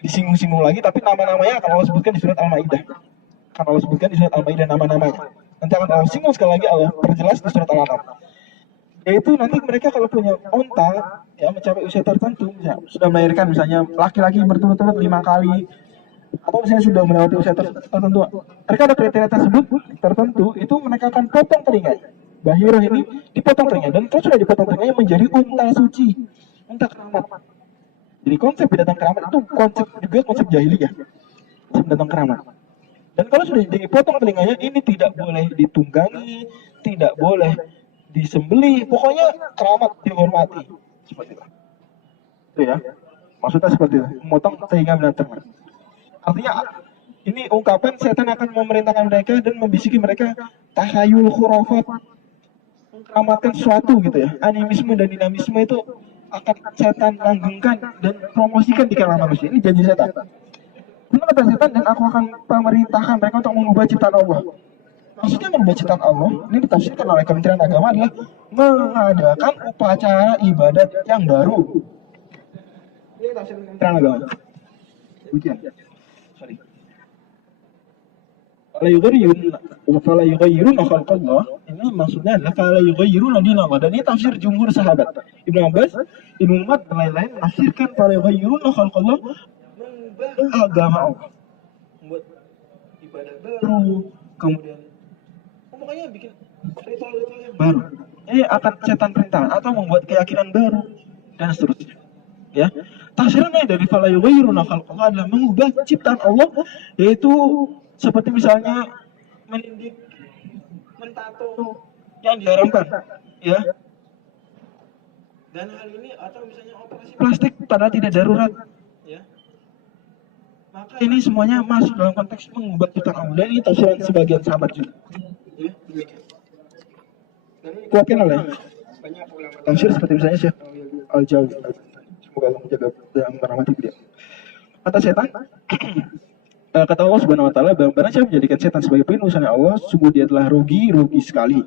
disinggung-singgung lagi tapi nama-namanya akan Allah sebutkan di surat Al-Maidah. Akan Allah sebutkan di surat Al-Maidah nama-namanya. Nanti akan Allah singgung sekali lagi Allah perjelas di surat Al-An'am. Yaitu nanti mereka kalau punya onta ya mencapai usia tertentu ya, sudah melahirkan misalnya laki-laki berturut-turut 5 kali atau misalnya sudah melewati usia tertentu, mereka ada kriteria tersebut tertentu itu mereka akan potong telinganya. Bahirah ini dipotong telinga dan kalau sudah dipotong telinganya menjadi unta suci, unta keramat. Jadi konsep binatang keramat itu konsep juga konsep jahiliyah, konsep binatang keramat. Dan kalau sudah dipotong telinganya ini tidak boleh ditunggangi, tidak boleh disembelih, pokoknya keramat dihormati. Seperti itu. Itu ya. Maksudnya seperti itu, memotong telinga binatang. Artinya ini ungkapan setan akan memerintahkan mereka dan membisiki mereka tahayul khurafat, mengkeramatkan sesuatu gitu ya. Animisme dan dinamisme itu akan setan langgengkan dan promosikan di kalangan manusia. Ini janji setan. Ini kata setan dan aku akan memerintahkan mereka untuk mengubah ciptaan Allah. Maksudnya mengubah ciptaan Allah, ini ditafsirkan oleh Kementerian Agama adalah mengadakan upacara ibadat yang baru. Ini tafsir Kementerian Agama. Demikian. Sorry. Fala yughayyiruna khalqallah. Ini maksudnya adalah fala yughayyiruna dinallah. Dan ini tafsir jumhur sahabat. Ibnu Abbas, Ibnu Umar dan lain-lain menafsirkan fala yughayyiruna khalqallah, mengubah agama Allah. Membuat ibadah baru, kemudian pokoknya bikin ritual-ritual yang baru. Ini akan setan perintah atau membuat keyakinan baru dan seterusnya. Ya. Tafsirannya dari fala yughayyiruna khalqallah adalah mengubah ciptaan Allah, yaitu seperti misalnya menindik, mentato yang diharamkan, ya. Dan hal ini atau misalnya operasi plastik padahal tidak darurat, ya. Maka ini semuanya masuk dalam konteks mengubah ciptaan Allah. Dan ini tafsiran sebagian sahabat juga. Ya, demikian. Dan ini dikuatkan oleh banyak ulama tafsir seperti misalnya Syekh Al-Jawi. Semoga Allah menjaga dan merahmati beliau. Kata setan, kata Allah Subhanahu wa taala, barang siapa menjadikan setan sebagai penulisannya Allah, sungguh dia telah rugi sekali.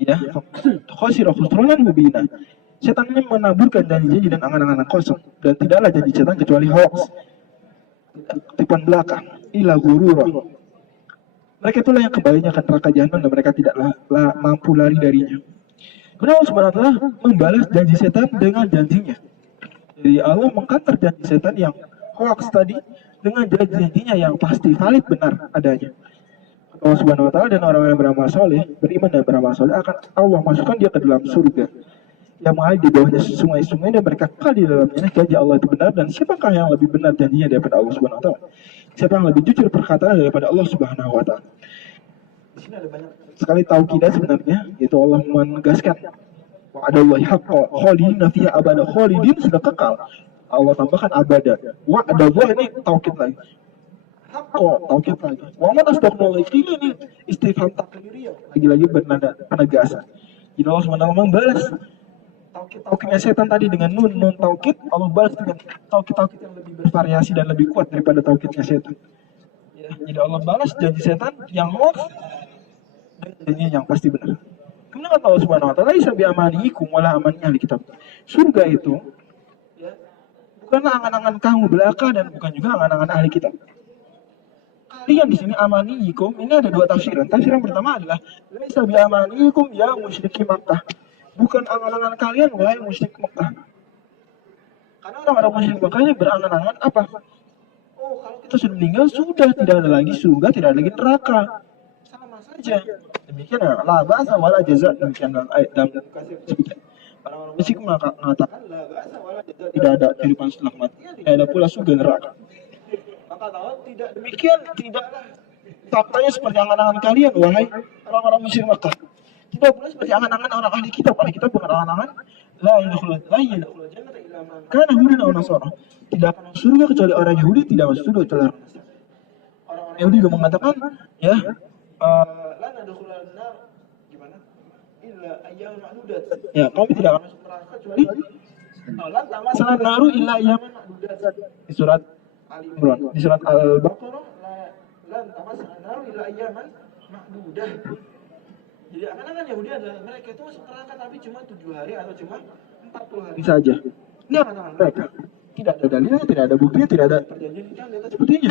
Ya, khosira khusranan mubina. Setan ini menaburkan janji-janji dan angan-angan kosong, dan tidaklah janji setan kecuali hoax, tipuan belaka, ila gurura. Mereka itulah yang kembalinya akan neraka jahanam dan mereka tidaklah mampu lari darinya. Kemudian Allah Subhanahu wa taala membalas janji setan dengan janjinya. Jadi Allah mengkantar janji setan yang hoax tadi dengan janji-janjinya yang pasti valid benar adanya. Allah Subhanahu wa taala dan orang-orang yang beramal soleh, beriman dan beramal soleh akan Allah masukkan dia ke dalam surga yang mengalir di bawahnya sungai-sungai dan mereka kekal di dalamnya. Janji Allah itu benar dan siapakah yang lebih benar janjinya daripada Allah Subhanahu wa taala? Siapa yang lebih jujur perkataan daripada Allah Subhanahu wa taala? Di sini ada banyak sekali tauqidah sebenarnya, yaitu Allah menegaskan wa'adallahi haqqan khalidina fiha abada, khalidin sudah kekal. Allah tambahkan abada. Wa'adallah ini taukid lagi. Haqqan taukid lagi. Wa man asdaqul qila ini istifham takririah. Lagi-lagi bernada penegasan. Jadi Allah Subhanahu wa taala membalas Taukidnya setan tadi dengan nun taukid, Allah balas dengan taukid yang lebih bervariasi dan lebih kuat daripada taukidnya setan. Ya, jadi Allah balas janji setan yang hoax dan janjinya yang pasti benar. Kemudian kata Allah Subhanahu wa taala, "Laisa bi amaniikum wala amani ahli kitab." Surga itu ya, bukanlah angan-angan kamu belaka dan bukan juga angan-angan ahli kitab. Kalian di sini amaniikum, ini ada dua tafsiran. Tafsiran pertama adalah laisa bi amaniikum ya musyriki Makkah. Bukan angan-angan kalian wahai musyrik Makkah. Karena orang-orang musyrik Makkah ini berangan-angan apa? Oh, kalau kita sudah meninggal sudah tidak ada lagi surga, tidak ada lagi neraka. Sama saja. Demikian la ba'sa wala jaza, demikian dalam ayat dalam orang-orang musyrik mengatakan la ba'sa wala jaza, tidak ada kehidupan setelah mati, tidak ada pula surga neraka. Maka Allah tidak demikian, tidaklah faktanya seperti angan-angan kalian wahai orang-orang musyrik Makkah. Tidak pula seperti angan-angan orang ahli kitab. Ahli kitab bukan angan-angan la yadkhulul jannata illa man kana hudan aw nasara. Tidak akan masuk surga kecuali orang Yahudi, tidak masuk surga kecuali orang Nasrani. Orang-orang Yahudi juga mengatakan ya la nadkhulun nar gimana? Illa ayyaman ma'dudat. Ya, kami tidak akan masuk neraka kecuali lan tamasana naru illa ayyaman ma'dudat. Di surat Ali Imran, di surat Al-Baqarah lan tamasana naru illa ayyaman ma'dudat. Jadi akan-akan Yahudi adalah mereka itu masuk neraka tapi cuma 7 hari atau cuma 40 hari saja. Ini akan-akan mereka. Tidak ada dalilnya, tidak ada buktinya, tidak ada perjanjian yang di atas sepertinya.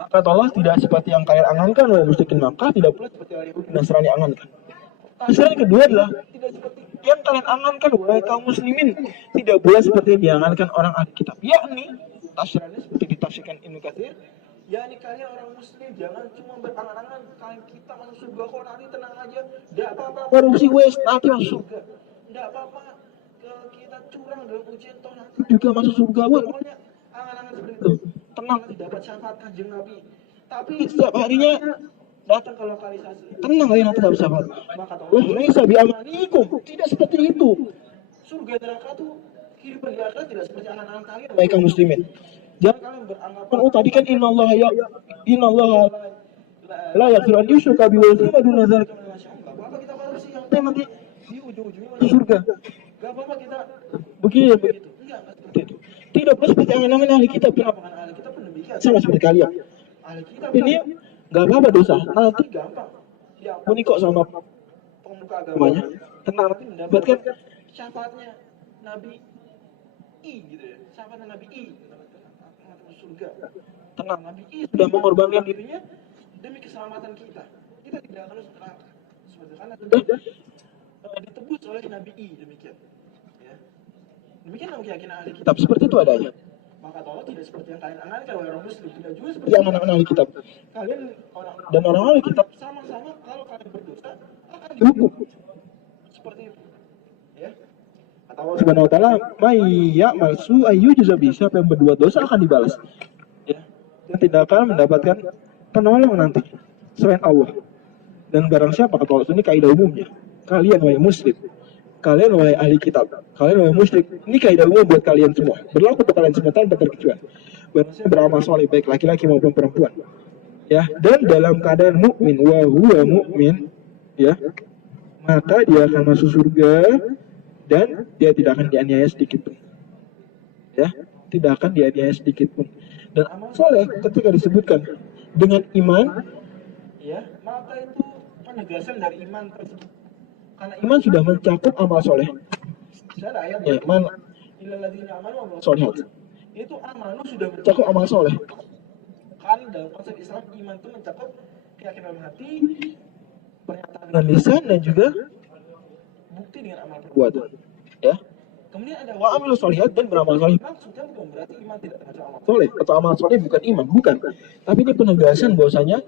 Maka Allah tidak seperti yang kalian angankan oleh musyrikin Makkah, tidak pula seperti yang Yahudi Nasrani angankan. Tafsiran yang kedua adalah tidak seperti yang kalian angankan oleh kaum muslimin, tidak pula seperti yang diangankan orang ahli kitab. Yakni tafsirannya seperti ditafsirkan Ibnu Katsir, yakni kalian orang muslim jangan cuma berangan-angan kalian kita masuk surga kok, nanti tenang aja, tidak apa-apa korupsi wes nanti masuk surga, tidak apa-apa kita curang dalam ujian toh nanti juga masuk surga. Wah, pokoknya angan-angan seperti itu, tenang nanti dapat syafaat kanjeng Nabi, tapi setiap harinya datang ke lokalisasi, tenang kalian nanti dapat syafaat. Maka Allah laisa bi amanikum, tidak seperti itu. Surga neraka tuh kehidupan di akhirat tidak seperti angan-angan kalian baik kaum muslimin. Jangan kalian beranggapan oh tadi kan innallaha la yaghfiru an yushraka bihi wa yaghfiru ma duna dzalika liman yasha. Enggak apa-apa kita korupsi yang penting nanti di ujung-ujungnya masuk surga. Enggak apa-apa kita begini dan begitu. Enggak seperti itu. Tidak perlu seperti angan-angan ahli kitab. Kenapa? Karena ahli kitab pun demikian sama seperti kalian. Ahli kitab ini enggak apa-apa dosa. Nanti gampang diampuni kok sama pemuka agamanya. Tenang nanti mendapatkan syafaatnya Nabi I gitu ya. Syafaatnya Nabi I. Surga. Tenang, Nabi I sudah mengorbankan dirinya demi keselamatan kita. Kita tidak akan masuk neraka. Karena sudah ditebus oleh Nabi I demikian. Ya. Demikian yang keyakinan ahli kitab seperti itu adanya. Maka Allah tidak seperti yang kalian angankan oleh orang muslim, tidak juga seperti yang anak-anak ahli kitab. Kalian dan orang ahli kitab sama-sama kalau kalian berdosa akan dihukum. Seperti itu. Ya. Allah Subhanahu wa taala, "May ya'mal su'ayyu jazabi", siapa yang berbuat dosa akan dibalas. Ya. Dan tidak akan mendapatkan penolong nanti selain Allah. Dan barang siapa, kata Allah, ini kaidah umumnya. Kalian wahai muslim, kalian wahai ahli kitab, kalian wahai musyrik, ini kaidah umum buat kalian semua. Berlaku untuk kalian semua tanpa terkecuali. Barang siapa beramal saleh baik laki-laki maupun perempuan. Ya, dan dalam keadaan mukmin wa huwa mukmin, ya, maka dia akan masuk surga dan dia tidak akan dianiaya sedikit pun. Ya, tidak akan dianiaya sedikit pun. Dan amal soleh ketika disebutkan dengan iman, ya, maka itu penegasan dari iman tersebut. Karena iman sudah mencakup amal soleh. Ada ayatnya, mana? Illalladzina amanu wa sholihat. Itu amal sudah mencakup amal soleh. Kan dalam konsep Islam iman itu mencakup keyakinan hati, pernyataan dengan lisan dan juga bukti dengan amal perbuatan. Ya. Kemudian ada wa amilus sholihat dan beramal soleh. Maksudnya bukan berarti iman tidak termasuk amal soleh atau amal soleh bukan iman, bukan. Tapi ini penegasan bahwasanya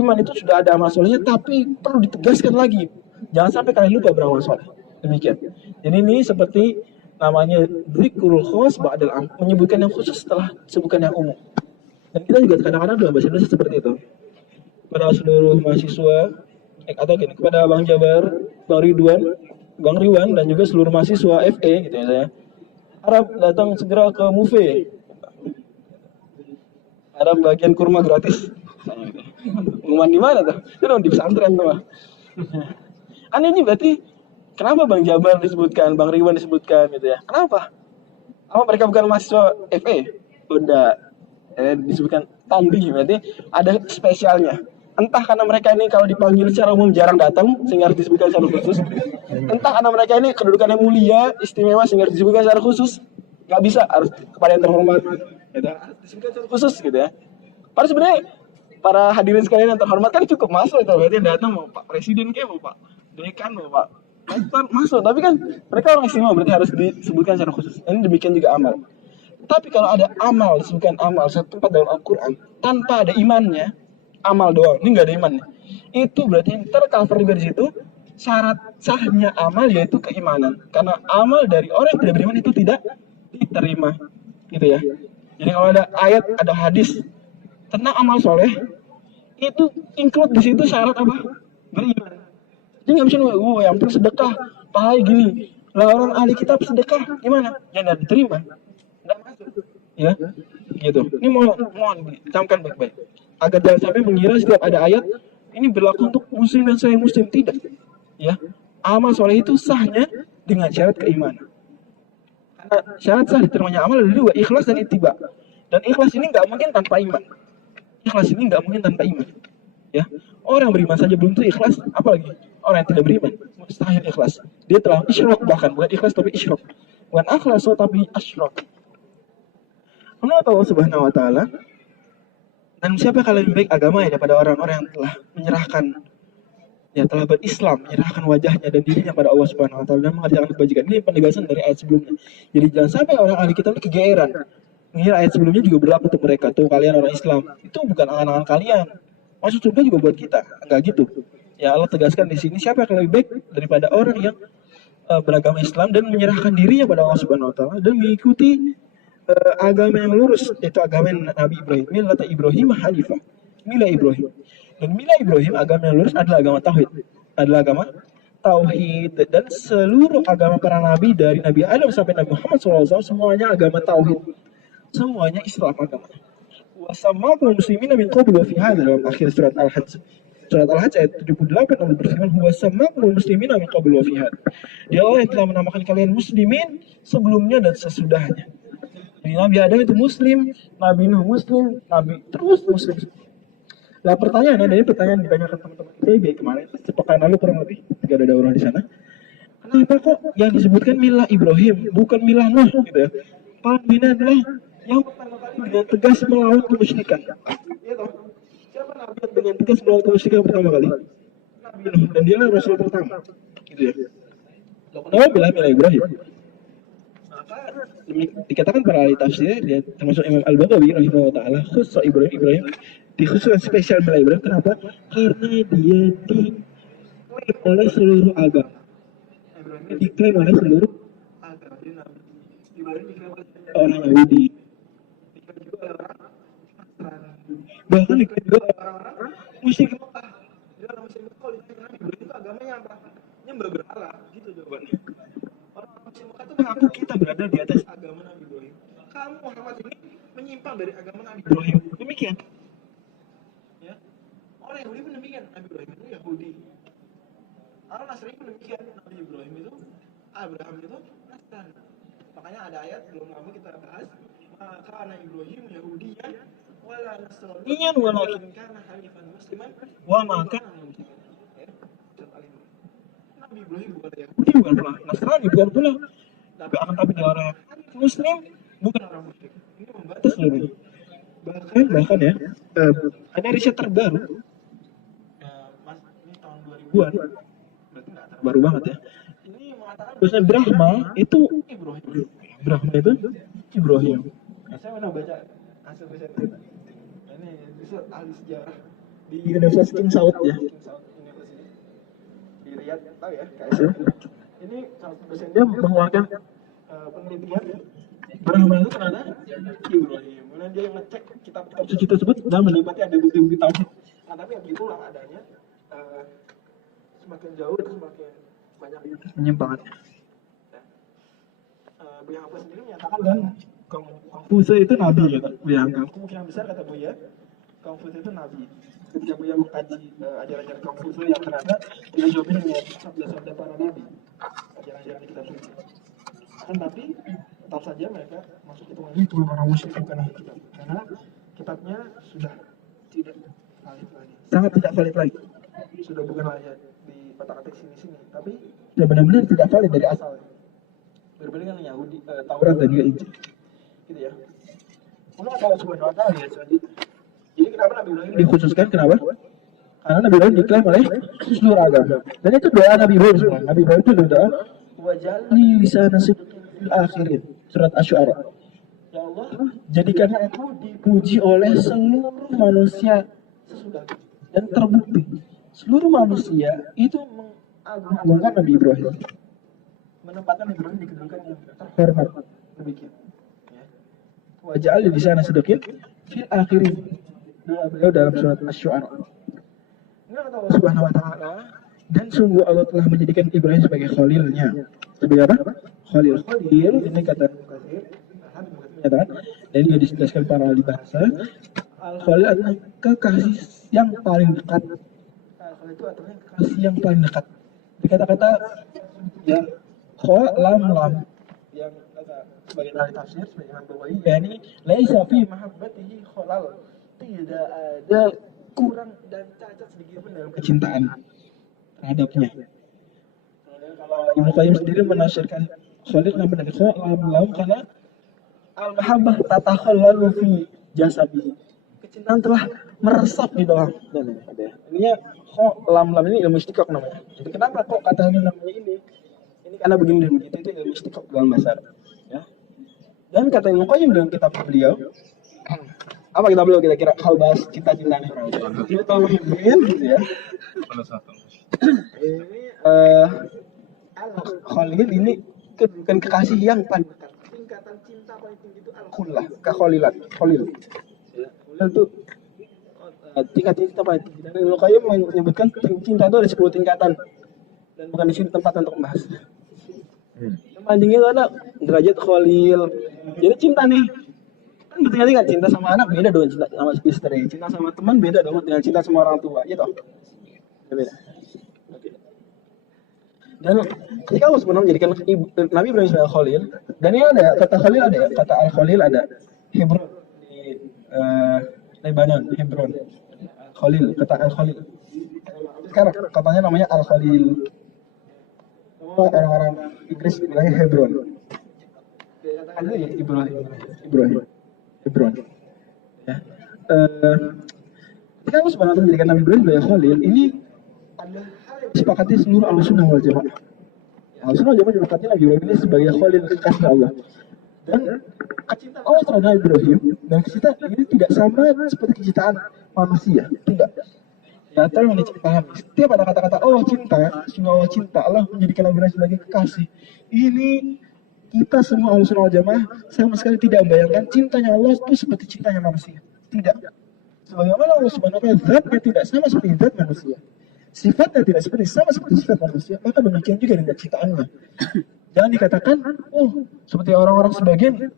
iman itu sudah ada amal solehnya, tapi perlu ditegaskan lagi. Jangan sampai kalian lupa beramal soleh. Demikian. Jadi ini seperti namanya dzikrul khos ba'dal am, menyebutkan yang khusus setelah sebutkan yang umum. Dan kita juga kadang-kadang dalam bahasa Indonesia seperti itu. Kepada seluruh mahasiswa atau gini, kepada Bang Jabar, Bang Ridwan dan juga seluruh mahasiswa FE gitu ya saya. Harap datang segera ke MUFE. Ada bagian kurma gratis. Pengumuman di mana tuh? Itu di pesantren tuh. Kan ini berarti Kenapa Bang Jamal disebutkan, Bang Riwan disebutkan gitu ya? Kenapa? Apa mereka bukan mahasiswa FE? Udah disebutkan tanding, berarti ada spesialnya. Entah karena mereka ini kalau dipanggil secara umum jarang datang sehingga harus disebutkan secara khusus. Entah karena mereka ini kedudukannya mulia, istimewa sehingga harus disebutkan secara khusus. Nggak bisa, harus kepada yang terhormat. Gitu. Disebutkan secara khusus gitu ya. Padahal sebenarnya para hadirin sekalian yang terhormat kan cukup masuk itu, berarti yang datang mau Pak Presiden kayak mau Pak Dekan mau Pak Rektor masuk, tapi kan mereka orang istimewa berarti harus disebutkan secara khusus. Ini demikian juga amal. Tapi kalau ada amal, disebutkan amal satu tempat dalam Al-Quran tanpa ada imannya, amal doang, ini nggak ada imannya, itu berarti tercover juga di situ syarat sahnya amal yaitu keimanan. Karena amal dari orang yang tidak beriman itu tidak diterima, gitu ya. Jadi kalau ada ayat, ada hadis tentang amal soleh, itu include di situ syarat apa? Beriman. Jadi nggak bisa nunggu, yang pun sedekah, pahalanya gini. Lah orang ahli kitab sedekah gimana? Ya nggak diterima. Nggak masuk. Ya, gitu. Ini mohon camkan baik-baik. Agar jangan sampai mengira setiap ada ayat ini berlaku untuk muslim dan selain muslim, tidak. Ya, amal soleh itu sahnya dengan syarat keimanan. Karena syarat sah diterimanya amal ada dua, ikhlas dan ittiba. Dan ikhlas ini nggak mungkin tanpa iman. Ikhlas ini nggak mungkin tanpa iman. Ya, orang beriman saja belum tentu ikhlas, apalagi orang yang tidak beriman mustahil ikhlas. Dia telah isyrok, bahkan bukan ikhlas tapi isyrok, bukan akhlas tapi asyrok. Menurut Allah Subhanahu Wa Taala, dan siapa kalau lebih baik agama ya daripada orang-orang yang telah menyerahkan, ya telah berislam, menyerahkan wajahnya dan dirinya pada Allah Subhanahu Wa Taala dan mengerjakan kebajikan. Ini penegasan dari ayat sebelumnya. Jadi jangan sampai orang ahli kitab ini kegeeran. Mengira ayat sebelumnya juga berlaku untuk mereka. Tuh kalian orang Islam, itu bukan angan-angan kalian. Masuk surga juga buat kita, enggak gitu. Ya Allah tegaskan di sini siapa yang lebih baik daripada orang yang beragama Islam dan menyerahkan dirinya pada Allah Subhanahu Wa Taala dan mengikuti agama yang lurus, yaitu agama Nabi Ibrahim. Milah Ibrahim Hanifah, milah Ibrahim. Dan milah Ibrahim, agama yang lurus adalah agama tauhid, adalah agama tauhid. Dan seluruh agama para nabi dari Nabi Adam sampai Nabi Muhammad SAW semuanya agama tauhid, semuanya Islam agama. Wasamakum muslimina min qablu wa fi hadza, dalam akhir surat Al-Hajj. Surat Al-Hajj ayat 78 Allah berfirman, "Wasamakum muslimina min qablu wa fi hadza." Dia Allah yang telah menamakan kalian muslimin sebelumnya dan sesudahnya. Jadi Nabi Adam itu muslim, Nabi Nuh muslim, Nabi terus muslim. Nah pertanyaan, ada pertanyaan ditanyakan teman-teman ITB kemarin, sepekan lalu kurang lebih, jika ada orang di sana. Kenapa kok yang disebutkan milah Ibrahim, bukan milah Nuh gitu ya? Pembina adalah yang pertama kali dengan tegas melawan kemusyrikan. Ya toh? Siapa nabi yang dengan tegas melawan kemusyrikan pertama kali? Nabi Nuh, dan dia adalah rasul pertama. Gitu ya. Kenapa milah Ibrahim? Maka dikatakan para ahli tafsir, ya, termasuk Imam Al-Baghawi rahimahullah taala, khusus Ibrahim dikhususkan spesial milah Ibrahim. Kenapa? Karena dia diklaim oleh seluruh agama. Ibrahim diklaim oleh seluruh agama. Ibrahim diklaim oleh orang Yahudi, diklaim juga oleh orang Nasrani, bahkan diklaim juga oleh orang-orang musyrik Mekah. Dia orang musyrik Mekah diklaim Ibrahim itu agamanya apa? Nyembah berhala, gitu jawabannya. Orang-orang musyrik Mekah itu mengaku kita berada di atas agama Nabi Ibrahim. Kamu Muhammad ini menyimpang dari agama Nabi Ibrahim. Demikian. Ya. Orang Yahudi pun demikian. Nabi Ibrahim itu Yahudi. Orang Nasrani pun demikian. Nabi Ibrahim itu Abraham itu Nasrani. Makanya ada ayat belum lama kita bahas, maka anak Ibrahim Yahudiyan wala Nasraniyan walakin kana hanifan musliman wa ma kana musyrikan. Nabi Ibrahim bukan Yahudi, bukan pula Nasrani, bukan pula, tapi dia orang Muslim, bukan orang musyrik. Ini membatas seluruhnya. Bahkan ya, ada riset terbaru, ini tahun 2000-an, berarti nggak terbaru banget ya. Ini mengatakan bahwa Brahma itu Ibrahim. Brahma itu Ibrahim. Nah, saya pernah baca hasil riset kita. Ini riset ahli sejarah di Universitas King Saud ya. King Saud University di Riyadh, tahu ya, KSU. Ini salah satu dosennya mengeluarkan penelitian Brahma itu ternyata Ibrahim. Kemudian dia yang ngecek kitab-kitab suci tersebut dan mendapati ada bukti-bukti tauhid. Nah, tapi begitulah adanya, semakin jauh itu semakin banyak penyimpangan. Buya Hamka sendiri menyatakan kan Kongfuce itu nabi gitu. Buya Hamka, kemungkinan besar kata Buya Kongfuce itu nabi. ketika beliau mengkaji ajaran-ajaran kaum kufur yang ternyata beliau jawabin dengan sabda-sabda para nabi, ajaran-ajaran di kitab suci. Akan tapi tetap saja mereka masuk hitungan itu orang musyrik bukan ahli kitab, karena kitabnya sudah tidak valid lagi, sangat tidak valid lagi, sudah bukan hanya di kotak-kotak sini-sini, tapi sudah benar-benar tidak valid dari asal. Berbeda dengan Yahudi, Taurat dan juga Injil, gitu ya. Mula Allah Subhanahu Wa Taala ya selanjutnya. Jadi kenapa Nabi Ibrahim dikhususkan? Kenapa? Karena Nabi Ibrahim diklaim oleh seluruh agama. Dan itu doa Nabi Ibrahim semua. Nabi Ibrahim itu berdoa, waj'alni lisana sidqin fil akhirin. Surat Asy-Syu'ara. Ya Allah, jadikanlah aku dipuji oleh seluruh manusia sesudah dan terbukti seluruh manusia itu mengagung-agungkan Nabi Ibrahim, menempatkan Nabi Ibrahim di kedudukan yang terhormat. Demikian. Waj'alni lisana sidqin fil akhirin. Doa beliau dalam surat Asy-Syu'ara. Ini kata Allah Subhanahu Wa Taala, dan sungguh Allah telah menjadikan Ibrahim sebagai khalilnya. Sebagai apa? Khalil. Khalil ini kata Mukatsir menyatakan, dan ini dijelaskan para ahli bahasa, al-khalil adalah kekasih yang paling dekat. Al-khalil itu artinya kekasih yang paling dekat. Di kata-kata ya lam yang kata sebagai ahli tafsir sebagai Imam Bawahi, yakni laisa fi mahabbatihi khalal, tidak ada kurang dan cacat sedikit pun dalam kecintaan terhadapnya. Kalau Ibnu Qayyim sendiri menafsirkan khalil namanya lam karena al-mahabbah tatakhallalu fi jasadihi. Kecintaan telah meresap di dalam badannya. Ininya lam ini ilmu istiqaq namanya. Jadi kenapa kok katanya namanya ini? Ini karena begini dan begitu, itu ilmu istiqaq dalam bahasa Arab. Ya. Dan kata Ibnu Qayyim dalam kitab beliau, apa kita beliau kira-kira hal bahas cinta-cinta nih? Kita tahu gitu ya. Ini Khalil ini bukan kekasih yang paling dekat. Tingkatan cinta paling tinggi itu al-khullah, kekhalilan, khalil. Ya, khalil itu tingkat cinta paling tinggi. Dan Ibnu Qayyim menyebutkan cinta itu ada 10 tingkatan. Dan bukan di sini tempat untuk membahas. Yang paling tinggi itu ada derajat khalil. Jadi cinta nih, kan berarti kan cinta sama anak beda dengan cinta sama istri, cinta sama teman beda dengan cinta sama orang tua, gitu. Beda. Dan ketika Allah sebenarnya menjadikan Nabi Ibrahim sebagai Khalil, dan ini ada kata Khalil, ada ya, kata Al-Khalil ada Hebron di Lebanon, Hebron. Khalil, kata Al-Khalil. Sekarang katanya namanya Al-Khalil. Orang-orang Inggris bilangnya Hebron. Katakan dulu ya Ibrahim. Hebron. Ya. Ketika Allah sebenarnya menjadikan Nabi Ibrahim sebagai Khalil, ini adalah disepakati seluruh Ahlussunnah wal Jamaah. Ahlussunnah wal Jamaah disepakati Nabi Ibrahim ini sebagai Khalil kekasih Allah. Dan kecintaan Allah terhadap Nabi Ibrahim dan kecintaan ini tidak sama seperti kecintaan manusia, tidak. Ya, tolong dipahami. Setiap ada kata-kata Allah cinta, sungguh Allah cinta, Allah menjadikan Nabi Ibrahim sebagai kekasih. Ini kita semua Ahlussunnah wal Jamaah sama sekali tidak membayangkan cintanya Allah itu seperti cintanya manusia. Tidak. Sebagaimana Allah Subhanahu wa taala zatnya tidak sama seperti zat manusia. Sifatnya tidak sama seperti sifat manusia, maka demikian juga dengan cintaannya. Jangan dikatakan, seperti orang-orang sebagian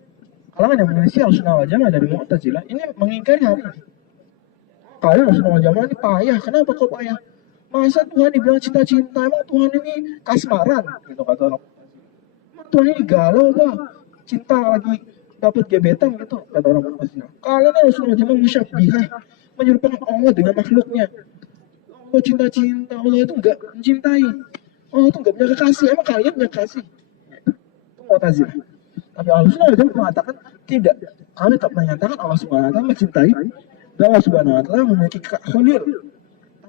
kalangan yang menyelisih Ahlussunnah wal Jamaah dari Mu'tazilah ini mengingkari hal ini. Kalian Ahlussunnah wal Jamaah ini payah, kenapa kok payah? Masa Tuhan dibilang cinta-cinta, emang Tuhan ini kasmaran, gitu kata orang. Emang Tuhan ini galau apa? Cinta lagi dapat gebetan gitu, kata orang Mu'tazilah. Kalian Ahlussunnah wal Jamaah musyabbihah, menyerupakan Allah dengan makhluknya. Allah cinta-cinta, Allah itu enggak mencintai, Allah itu enggak punya kekasih, emang kalian punya kekasih? Itu Mu'tazilah. Tapi Ahlussunnah wal Jamaah mengatakan tidak. Kami tak menyatakan Allah Subhanahu wa taala mencintai dan Allah Subhanahu wa taala memiliki khalil.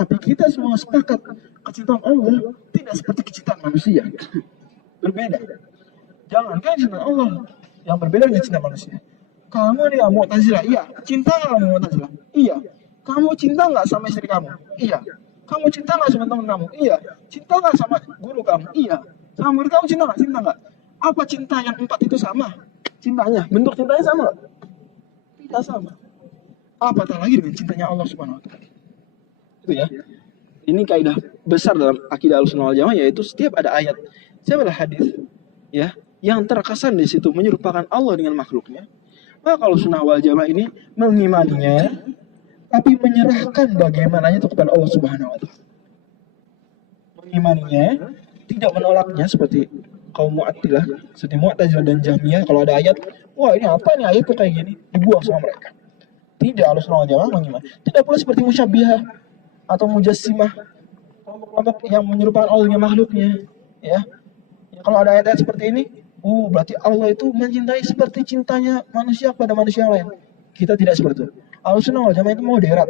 Tapi kita semua sepakat kecintaan Allah tidak seperti kecintaan manusia. Berbeda. Jangankan cinta Allah yang berbeda dengan cinta manusia. Kamu nih Mu'tazilah, iya. Cinta nggak kamu Mu'tazilah? Iya. Kamu cinta nggak sama istri kamu? Iya. Kamu cinta nggak sama teman kamu? Iya. Cinta nggak sama guru kamu? Iya. Sama murid kamu cinta nggak? Cinta nggak? Apa cinta yang 4 itu sama? Cintanya, bentuk cintanya sama nggak? Tidak sama. Apatah lagi dengan cintanya Allah Subhanahu wa taala. Itu ya. Ini kaidah besar dalam akidah Ahlussunnah wal Jamaah, yaitu setiap ada ayat, setiap ada hadis ya, yang terkesan di situ menyerupakan Allah dengan makhluknya, maka Ahlussunnah wal Jamaah ini mengimaninya tapi menyerahkan bagaimananya itu kepada Allah Subhanahu wa taala. Mengimaninya, tidak menolaknya seperti kaum Mu'attilah, seperti Mu'tazilah dan Jahmiyah. Kalau ada ayat, wah ini apa nih ayat kok kayak gini, dibuang sama mereka. Tidak, Ahlussunnah wal Jamaah mengimani. Tidak pula seperti Musyabbihah atau Mujassimah, kelompok-kelompok yang menyerupakan Allah dengan makhluknya, ya. Kalau ada ayat-ayat seperti ini, berarti Allah itu mencintai seperti cintanya manusia kepada manusia yang lain. Kita tidak seperti itu. Ahlussunnah wal Jamaah itu moderat.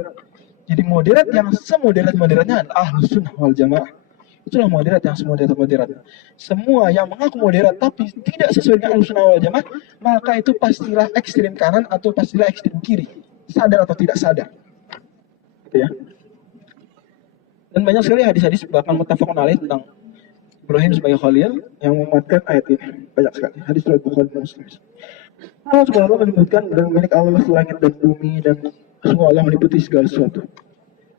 Jadi moderat yang semoderat-moderatnya adalah Ahlussunnah wal Jamaah. Itulah moderat yang semoderat-moderat. Semua yang mengaku moderat tapi tidak sesuai dengan Ahlussunnah wal Jamaah, maka itu pastilah ekstrem kanan atau pastilah ekstrem kiri. Sadar atau tidak sadar. Gitu ya. Dan banyak sekali hadis-hadis bahkan muttafaqun alaih tentang Ibrahim sebagai Khalil yang menguatkan ayat ini. Banyak sekali hadis riwayat Bukhari dan Muslim. Allah Subhanahu menyebutkan dan milik Allah langit dan bumi dan semua Allah meliputi segala sesuatu.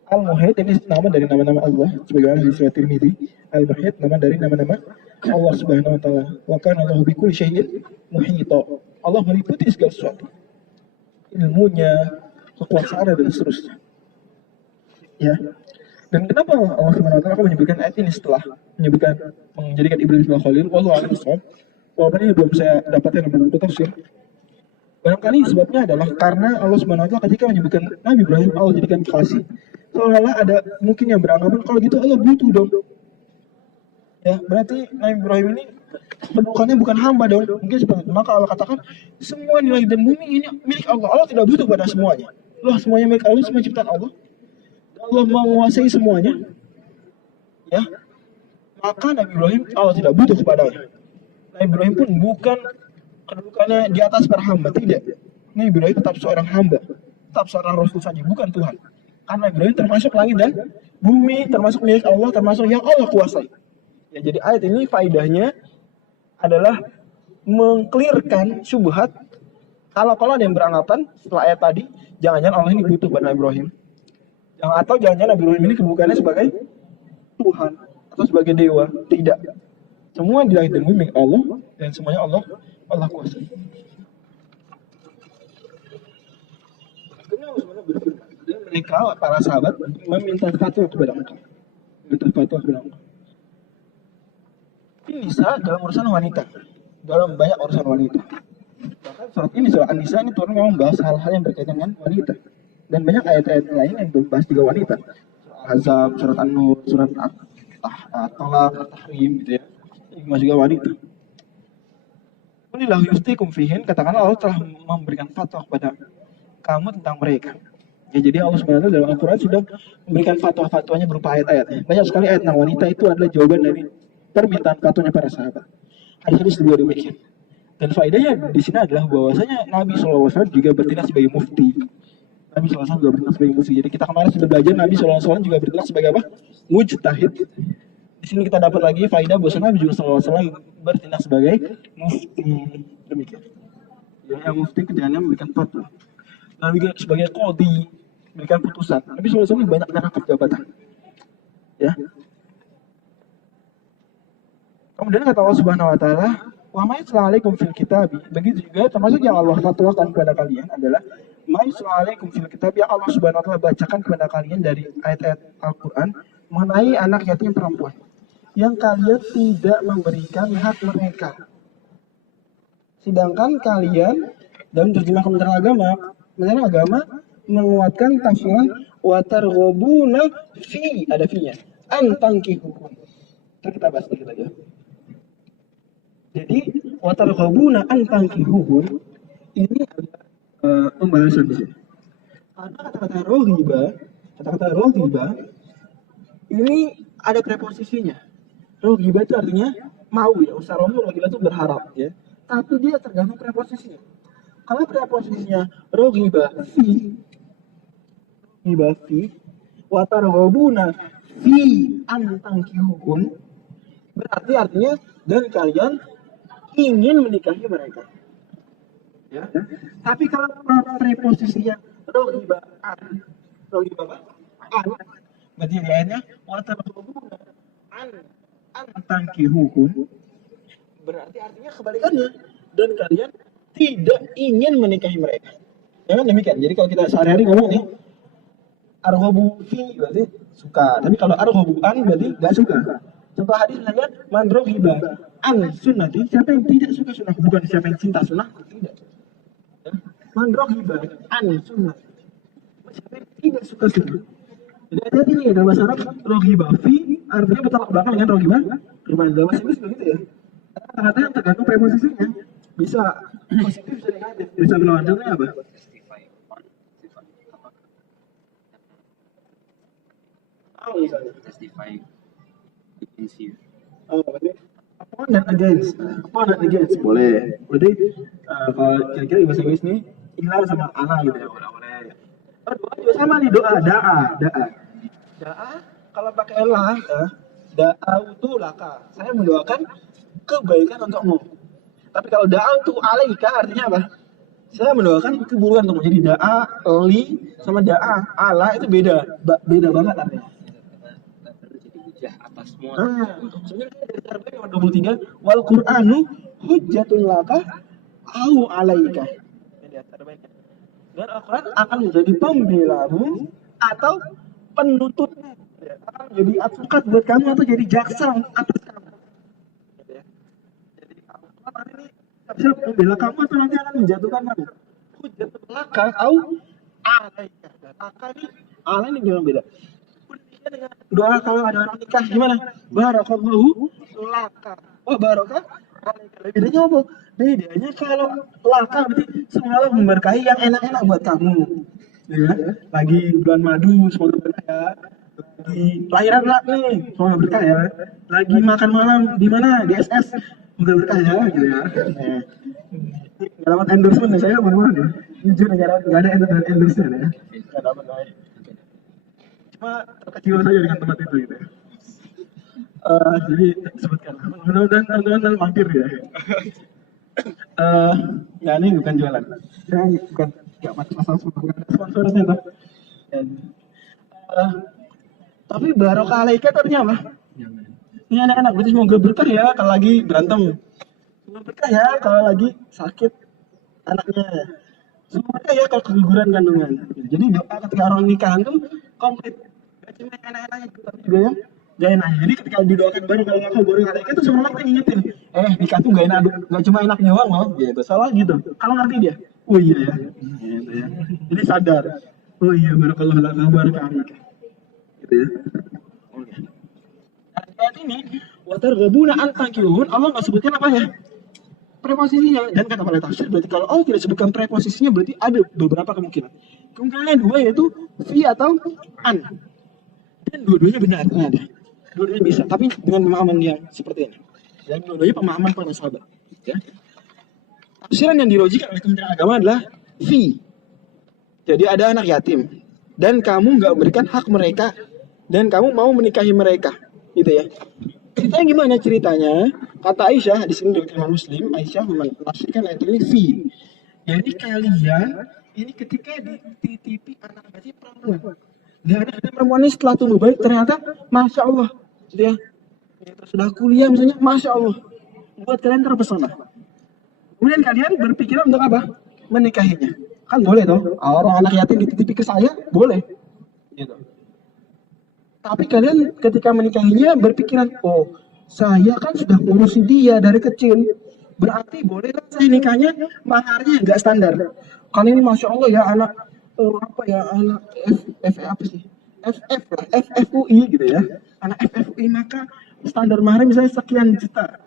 Al-Muhit ini nama dari nama-nama Allah sebagaimana hadis riwayat Tirmidzi. Al-Muhit nama dari nama-nama Allah Subhanahu wa taala. Wa kana Allahu bikulli syai'in muhita. Allah meliputi segala sesuatu. Ilmunya, kekuasaannya dan seterusnya. Ya. Dan kenapa Allah Subhanahu wa taala menyebutkan ayat ini setelah menjadikan Ibrahim sebagai Khalil? Wallahu a'lam bishawab. Walaupun ini belum saya dapatkan dalam buku tafsir. Barangkali sebabnya adalah karena Allah Subhanahu wa taala ketika menyebutkan Nabi Ibrahim Allah jadikan kekasih, seolah-olah ada mungkin yang beranggapan kalau gitu Allah butuh dong. Ya, berarti Nabi Ibrahim ini kedudukannya bukan hamba dong. Mungkin seperti itu. Maka Allah katakan semua nilai dan bumi ini milik Allah. Allah tidak butuh pada semuanya. Allah semuanya milik Allah, semua ciptaan Allah. Allah menguasai semuanya. Ya. Maka Nabi Ibrahim Allah tidak butuh kepadanya. Nabi Ibrahim pun bukan kedudukannya di atas para hamba, tidak. Nabi Ibrahim tetap seorang hamba, tetap seorang rasul saja, bukan Tuhan. Karena Nabi Ibrahim termasuk langit dan bumi, termasuk milik Allah, termasuk yang Allah kuasai. Ya, jadi ayat ini faidahnya adalah mengklirkan syubhat kalau ada yang beranggapan setelah ayat tadi, jangan-jangan Allah ini butuh pada Nabi Ibrahim. Atau jangan-jangan Nabi Ibrahim ini kedudukannya sebagai Tuhan atau sebagai dewa. Tidak. Semua di langit dan bumi milik Allah dan semuanya Allah kuasai. Akhirnya Allah SWT berfirman dan mereka para sahabat meminta fatwa kepada engkau. Ini Nisa dalam urusan wanita, dalam banyak urusan wanita. Bahkan surat ini, surat An-Nisa ini turun memang membahas hal-hal yang berkaitan dengan wanita. Dan banyak ayat-ayat lain yang membahas juga wanita. Surat Al-Ahzab, surat An-Nur, surat At-Talaq, At-Tahrim gitu ya. Ini juga wanita. Inilah yustikum fihin, katakanlah Allah telah memberikan fatwa kepada kamu tentang mereka. Ya, jadi Allah SWT dalam Al-Quran sudah memberikan fatwa-fatwanya berupa ayat-ayat. Banyak sekali ayat tentang wanita itu adalah jawaban dari permintaan fatwanya para sahabat. Hadis-hadis juga demikian. Dan faedahnya di sini adalah bahwasanya Nabi SAW juga bertindak sebagai mufti. Nabi SAW juga bertindak sebagai mufti. Jadi kita kemarin sudah belajar Nabi SAW juga bertindak sebagai apa? Mujtahid. Di sini kita dapat lagi faedah bahwa Nabi SAW bertindak sebagai mufti. Demikian. Ya, yang mufti kerjaannya memberikan fatwa. Nabi juga sebagai qadhi, memberikan putusan. Nabi SAW banyak rangkap jabatan. Ya. Kemudian kata Allah Subhanahu wa taala, "Wa ma yutla fil kitab." Begitu juga termasuk yang Allah fatwakan kepada kalian adalah ma yutla fil kitab, yang Allah Subhanahu wa taala bacakan kepada kalian dari ayat-ayat Al-Qur'an mengenai anak yatim perempuan yang kalian tidak memberikan hak mereka. Sedangkan kalian dalam terjemah Kementerian Agama menguatkan tafsiran wa targhabuna fi, ada fi-nya, an tankihuhum. Kita bahas sedikit aja. Jadi wa targhabuna an tankihuhum ini ada pembahasan di sini. Ada kata-kata roghiba ini ada preposisinya. Roghiba itu artinya mau ya, usaromu roghiba itu berharap ya. Tapi dia tergantung preposisinya. Kalau preposisinya roghiba fi wa targhabuna fi an tankihuhum, berarti artinya dan kalian ingin menikahi mereka. Ya. Tapi kalau preposisinya roghiba an, berarti di ayatnya wa targhabuna an tankihuhum, berarti artinya kebalikannya, dan kalian tidak ingin menikahi mereka. Ya kan demikian. Jadi kalau kita sehari-hari ngomong nih, arghabu fi berarti suka. Tapi kalau arghabu an berarti nggak suka. Contoh hadis misalnya man raghiba an sunnati, siapa yang tidak suka sunnah, bukan siapa yang cinta sunnah, tidak. Ya. Man raghiba an sunnah, siapa yang tidak suka sunnah. Jadi hati-hati nih dalam bahasa Arab raghiba fi artinya bertolak belakang dengan raghiba. Gimana dalam bahasa Inggris begitu ya? Kata-kata yang tergantung preposisinya bisa positif bisa negatif, bisa berlawan. Contohnya apa? Oh, misalnya. Testify against you. Oh, berarti upon dan against. Upon dan against boleh. Berarti kalau kira-kira di bahasa Inggris nih ilah sama ana gitu ya, boleh. Doa juga sama nih, doa, da'a kalau pakai la ya, da'a itu laka. Saya mendoakan kebaikan untukmu. Tapi kalau da'a itu alaika artinya apa? Saya mendoakan keburukan untukmu. Jadi da'a, li sama da'a, ala itu beda banget artinya. Atasmu. Sebenarnya dari Arba'in nomor 23, wal Qur'anu hujjatun laka au alaika. Dan Al-Quran akan menjadi pembelamu atau penuntutmu. Akan menjadi advokat buat kamu atau jadi jaksa atas kamu. Jadi Al-Quran ini siap membela kamu atau nanti akan menjatuhkan kamu. Hujjatun laka au alaika. Laka ini ala ini bilang beda. Doa kalau ada orang nikah gimana? Barakallahu laka. Oh barakah. Bedanya apa? Bedanya kalau laka berarti semoga Allah memberkahi yang enak-enak buat kamu. Ya, lagi bulan madu semoga berkah ya. Lagi lahiran anak nih semoga berkah ya. Lagi makan malam di mana? Di SS semoga berkah ya gitu ya. Gak dapat endorsement ya saya mohon ya. Jujur gak ada endorsement ya. Gak dapat cuma terkejut saja dengan tempat itu gitu ya. Jadi sebutkan mudah-mudahan teman-teman mampir ya. Nah ini bukan jualan ya, bukan gak masalah sponsornya tuh. Tapi barokah alaika itu artinya apa? Ini anak-anak berarti semoga berkah ya kalau lagi berantem, semoga berkah ya kalau lagi sakit anaknya, semoga berkah ya kalau keguguran kandungan. Jadi doa ketika orang nikahan tuh komplit, gak cuma enak-enaknya tapi juga ya gak enak. Jadi ketika didoakan baru alaika itu semua orang ngingetin, nikah tuh gak enak, gak cuma enak doang loh, gitu. Salah gitu. Kalau ngerti dia, oh iya ya, gitu ya. Jadi sadar, oh iya barakallahu laka barakah alaika, gitu ya. Oke. Ayat ini, watarghabuna an tankihun, Allah nggak sebutkan apa ya? Preposisinya. Dan kata para tafsir berarti kalau Allah tidak sebutkan preposisinya berarti ada beberapa kemungkinan. Kemungkinan dua yaitu fi atau an. Dan dua-duanya benar, ada. Dua-duanya bisa, tapi dengan pemahaman yang seperti ini. Dan dua-duanya pemahaman para sahabat. Ya. Tafsiran yang dilogikan oleh Kementerian Agama adalah fi. Jadi ada anak yatim dan kamu nggak berikan hak mereka dan kamu mau menikahi mereka, gitu ya. Ceritanya gimana ceritanya? Kata Aisyah di sini dari Imam Muslim, Aisyah menafsirkan ayat ini fi. Jadi kalian ini ketika dititipi anak berarti perempuan. Dan ada perempuan ini setelah tumbuh baik ternyata masya Allah, gitu ya. Sudah kuliah misalnya, masya Allah, buat kalian terpesona. Kemudian kalian berpikiran untuk apa? Menikahinya. Kan boleh dong. Orang anak yatim dititipi ke saya, boleh. Gitu. Tapi kalian ketika menikahinya berpikiran, oh saya kan sudah ngurusin dia dari kecil, berarti bolehlah saya nikahnya maharnya nggak standar. Kali ini masya Allah ya anak apa ya anak apa sih FFUI gitu ya, anak FFUI maka standar maharnya misalnya sekian juta.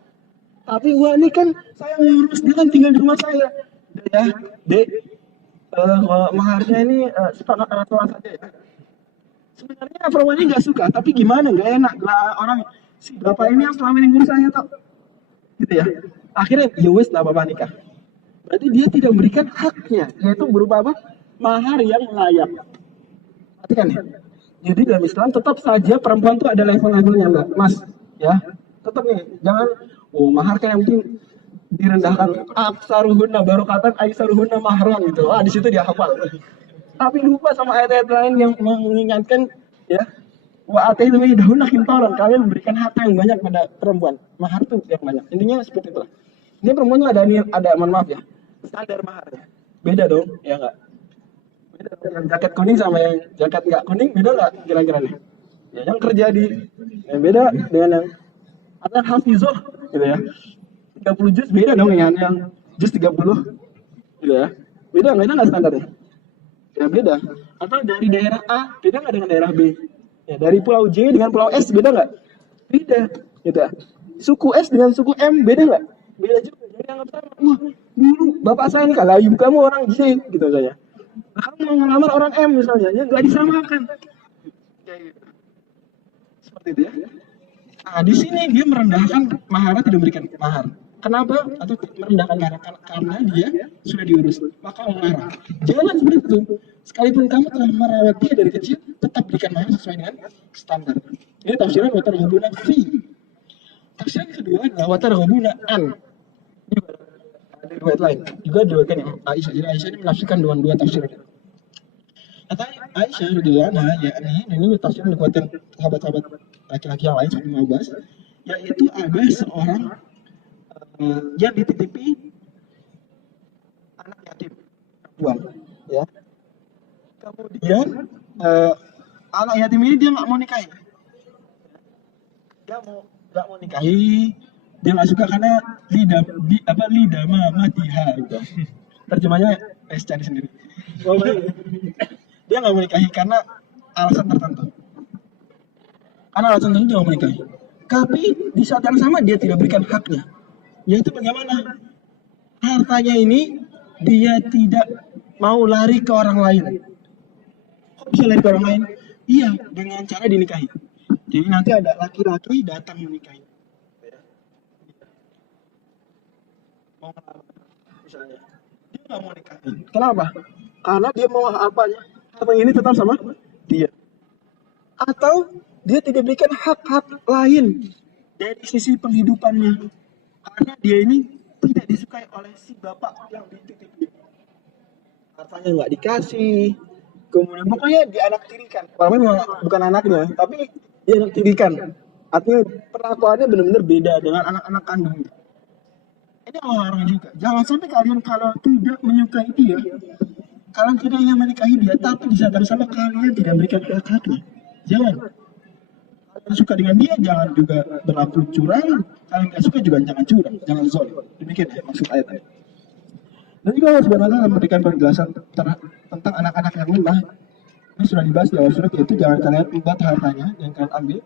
Tapi gua ini kan saya ngurus dia kan tinggal di rumah saya, ya dek maharnya ini rata-rata saja ya. Sebenarnya perempuannya nggak suka, tapi gimana nggak enak lah orang si bapak ini yang selama ini ngurus saya tau, gitu ya. Akhirnya ya wes lah bapak nikah. Berarti dia tidak memberikan haknya, yaitu berupa apa? Mahar yang layak. Perhatikan ya. Jadi dalam Islam tetap saja perempuan itu ada level-levelnya mbak, mas, ya. Tetap nih, jangan mahar kan yang penting direndahkan. Aksaruhunna barokatan, aisaruhunna mahran gitu. Di situ dia hafal. Tapi lupa sama ayat-ayat lain yang mengingatkan ya wa ataitu dahuna kintaran, kalian memberikan harta yang banyak pada perempuan, mahar itu yang banyak. Intinya seperti itu. Ini perempuannya ada mohon maaf ya, standar maharnya beda dong, ya enggak? Beda. yang jaket kuning sama yang jaket nggak kuning beda nggak kira-kira nih? Ya yang kerja di yang beda dengan yang ada Hafizah gitu ya. 30 juz beda dong dengan yang juz 30 gitu ya. Beda nggak standarnya? Ya beda. Atau dari daerah A beda nggak dengan daerah B? Ya dari pulau J dengan pulau S beda nggak? Beda gitu ya. Suku S dengan suku M beda nggak? Beda juga. Jadi anggap sama. Wah, dulu bapak saya ini kalau ibu kamu orang J gitu saja. Nah, kamu mau ngelamar orang M misalnya, ya nggak disamakan. Kayak gitu. Seperti itu ya. Nah, di sini dia merendahkan mahar, tidak memberikan mahar. Kenapa? Atau merendahkan mahar karena dia sudah diurus. Maka marah. Jangan seperti itu. Sekalipun kamu telah merawat dia dari kecil, tetap berikan mahar sesuai dengan standar. Ini tafsiran watar hubungan fi. Tafsiran kedua adalah watar hubungan an. Ini ada riwayat lain. Juga diriwayatkan Aisyah. Jadi Aisyah ini menafsirkan dua tafsiran. Kata Aisyah radhiyallahu anha, yakni ini tafsiran dikuatkan sahabat-sahabat laki-laki yang lain seperti Abbas, yaitu ada seorang yang dititipi anak yatim perempuan, ya. Kemudian anak yatim ini dia nggak mau nikahi, dia nggak mau nikahi, dia nggak suka karena lidah matiha gitu. Terjemahnya cari sendiri. Dia nggak mau nikahi karena alasan tertentu. Karena alasan tertentu dia nggak mau nikahi. Tapi di saat yang sama dia tidak berikan haknya. Yaitu bagaimana? Hartanya ini dia tidak mau lari ke orang lain. Kok bisa lari ke orang lain? Iya, dengan cara dinikahi. Jadi nanti ada laki-laki datang menikahi. Mau ngelamar, misalnya. Dia nggak mau nikahi. Kenapa? Karena dia mau apanya? Harta ini tetap sama dia. Atau dia tidak berikan hak-hak lain dari sisi penghidupannya. Karena dia ini tidak disukai oleh si bapak yang dititipi. Hartanya nggak dikasih. Kemudian pokoknya dianaktirikan. Walaupun bukan anaknya, tapi dianaktirikan. Artinya perlakuannya benar-benar beda dengan anak-anak kandungnya. Ini orang juga. Jangan sampai kalian kalau tidak menyukai dia, kalian tidak ingin menikahi dia, tapi di saat yang sama kalian tidak memberikan hak-haknya. Jangan. Kalian suka dengan dia, jangan juga berlaku curang. Kalian nggak suka juga jangan curang, jangan zalim. Demikian ya maksud ayatnya. Dan juga Allah Subhanahu wa Ta'ala memberikan penjelasan tentang anak-anak yang lemah. Ini sudah dibahas di awal surat, yaitu jangan kalian embat hartanya yang kalian ambil.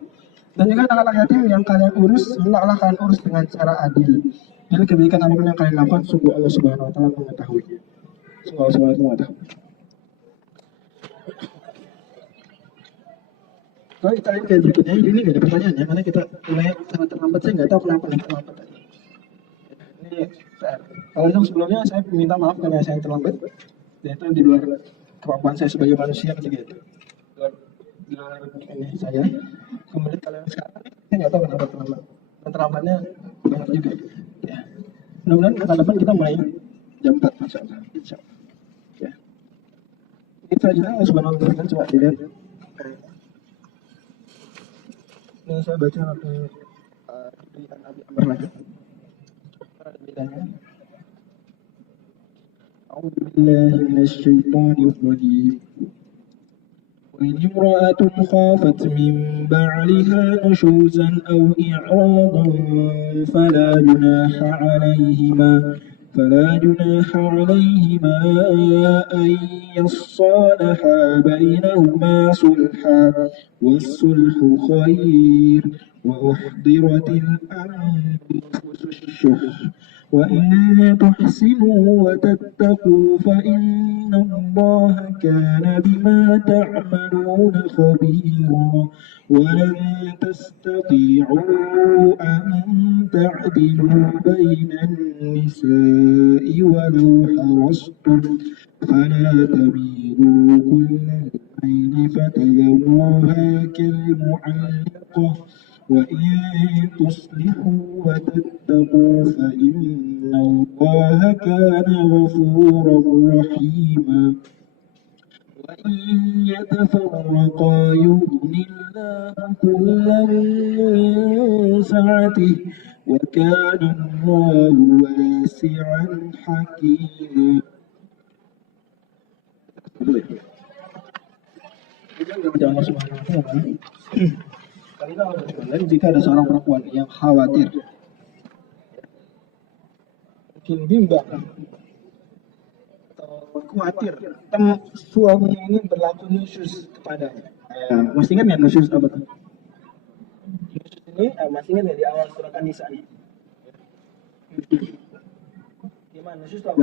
Dan juga anak-anak yatim yang kalian urus, hendaklah kalian urus dengan cara adil. Jadi kebaikan apapun yang kalian lakukan, sungguh Allah Subhanahu wa Ta'ala mengetahui. Sungguh Allah Subhanahu wa Ta'ala mengetahui. Kalau kita lihat berikutnya, ini nggak ada pertanyaannya, karena kita mulai sangat terlambat, saya nggak tahu kenapa nih terlambat tadi. Ini kalau yang sebelumnya saya minta maaf karena saya terlambat, dan itu di luar kemampuan saya sebagai manusia ketika itu. Di luar ini saya. Kemudian kalau yang sekarang, saya nggak tahu kenapa terlambat. Dan terlambatnya banyak juga. Ya. Mudah-mudahan ke depan kita mulai jam 4, Masya Allah. Insya Allah. Ya. Ini selanjutnya Allah Subhanahu wa Ta'ala coba dilihat. Ini saya baca waktu di Abi Amr lagi. Ada bedanya. A'udzu billahi minasyaitonir rajim. وإن امرأة خافت من بعلها نشوزا أو إعراضا فلا جناح عليهما أن يصالحا بينهما صلحا والصلح خير وأحضرت الأنفس الشح وإن تحسنوا وتتقوا فإن الله كان بما تعملون خبيرا ولن تستطيعوا أن تعدلوا بين النساء ولو حرصتم فلا تميلوا كل الميل فتذروها كالمعلقة وإن تصلحوا وتتقوا فإن الله كان غفورا رحيما وإن يتفرقا يغن الله كلا من سعته وكان الله واسعا حكيما. Kepada Allah Subhanahu wa taala. Karena Allah berfirman, jika ada seorang perempuan yang khawatir, mungkin bimbang atau khawatir suaminya ini berlaku nusyuz kepadanya. Masih ingat nggak nusyuz apa tuh? Nusyuz ini masih ingat nggak di awal surat An-Nisa nih? Gimana nusyuz itu apa?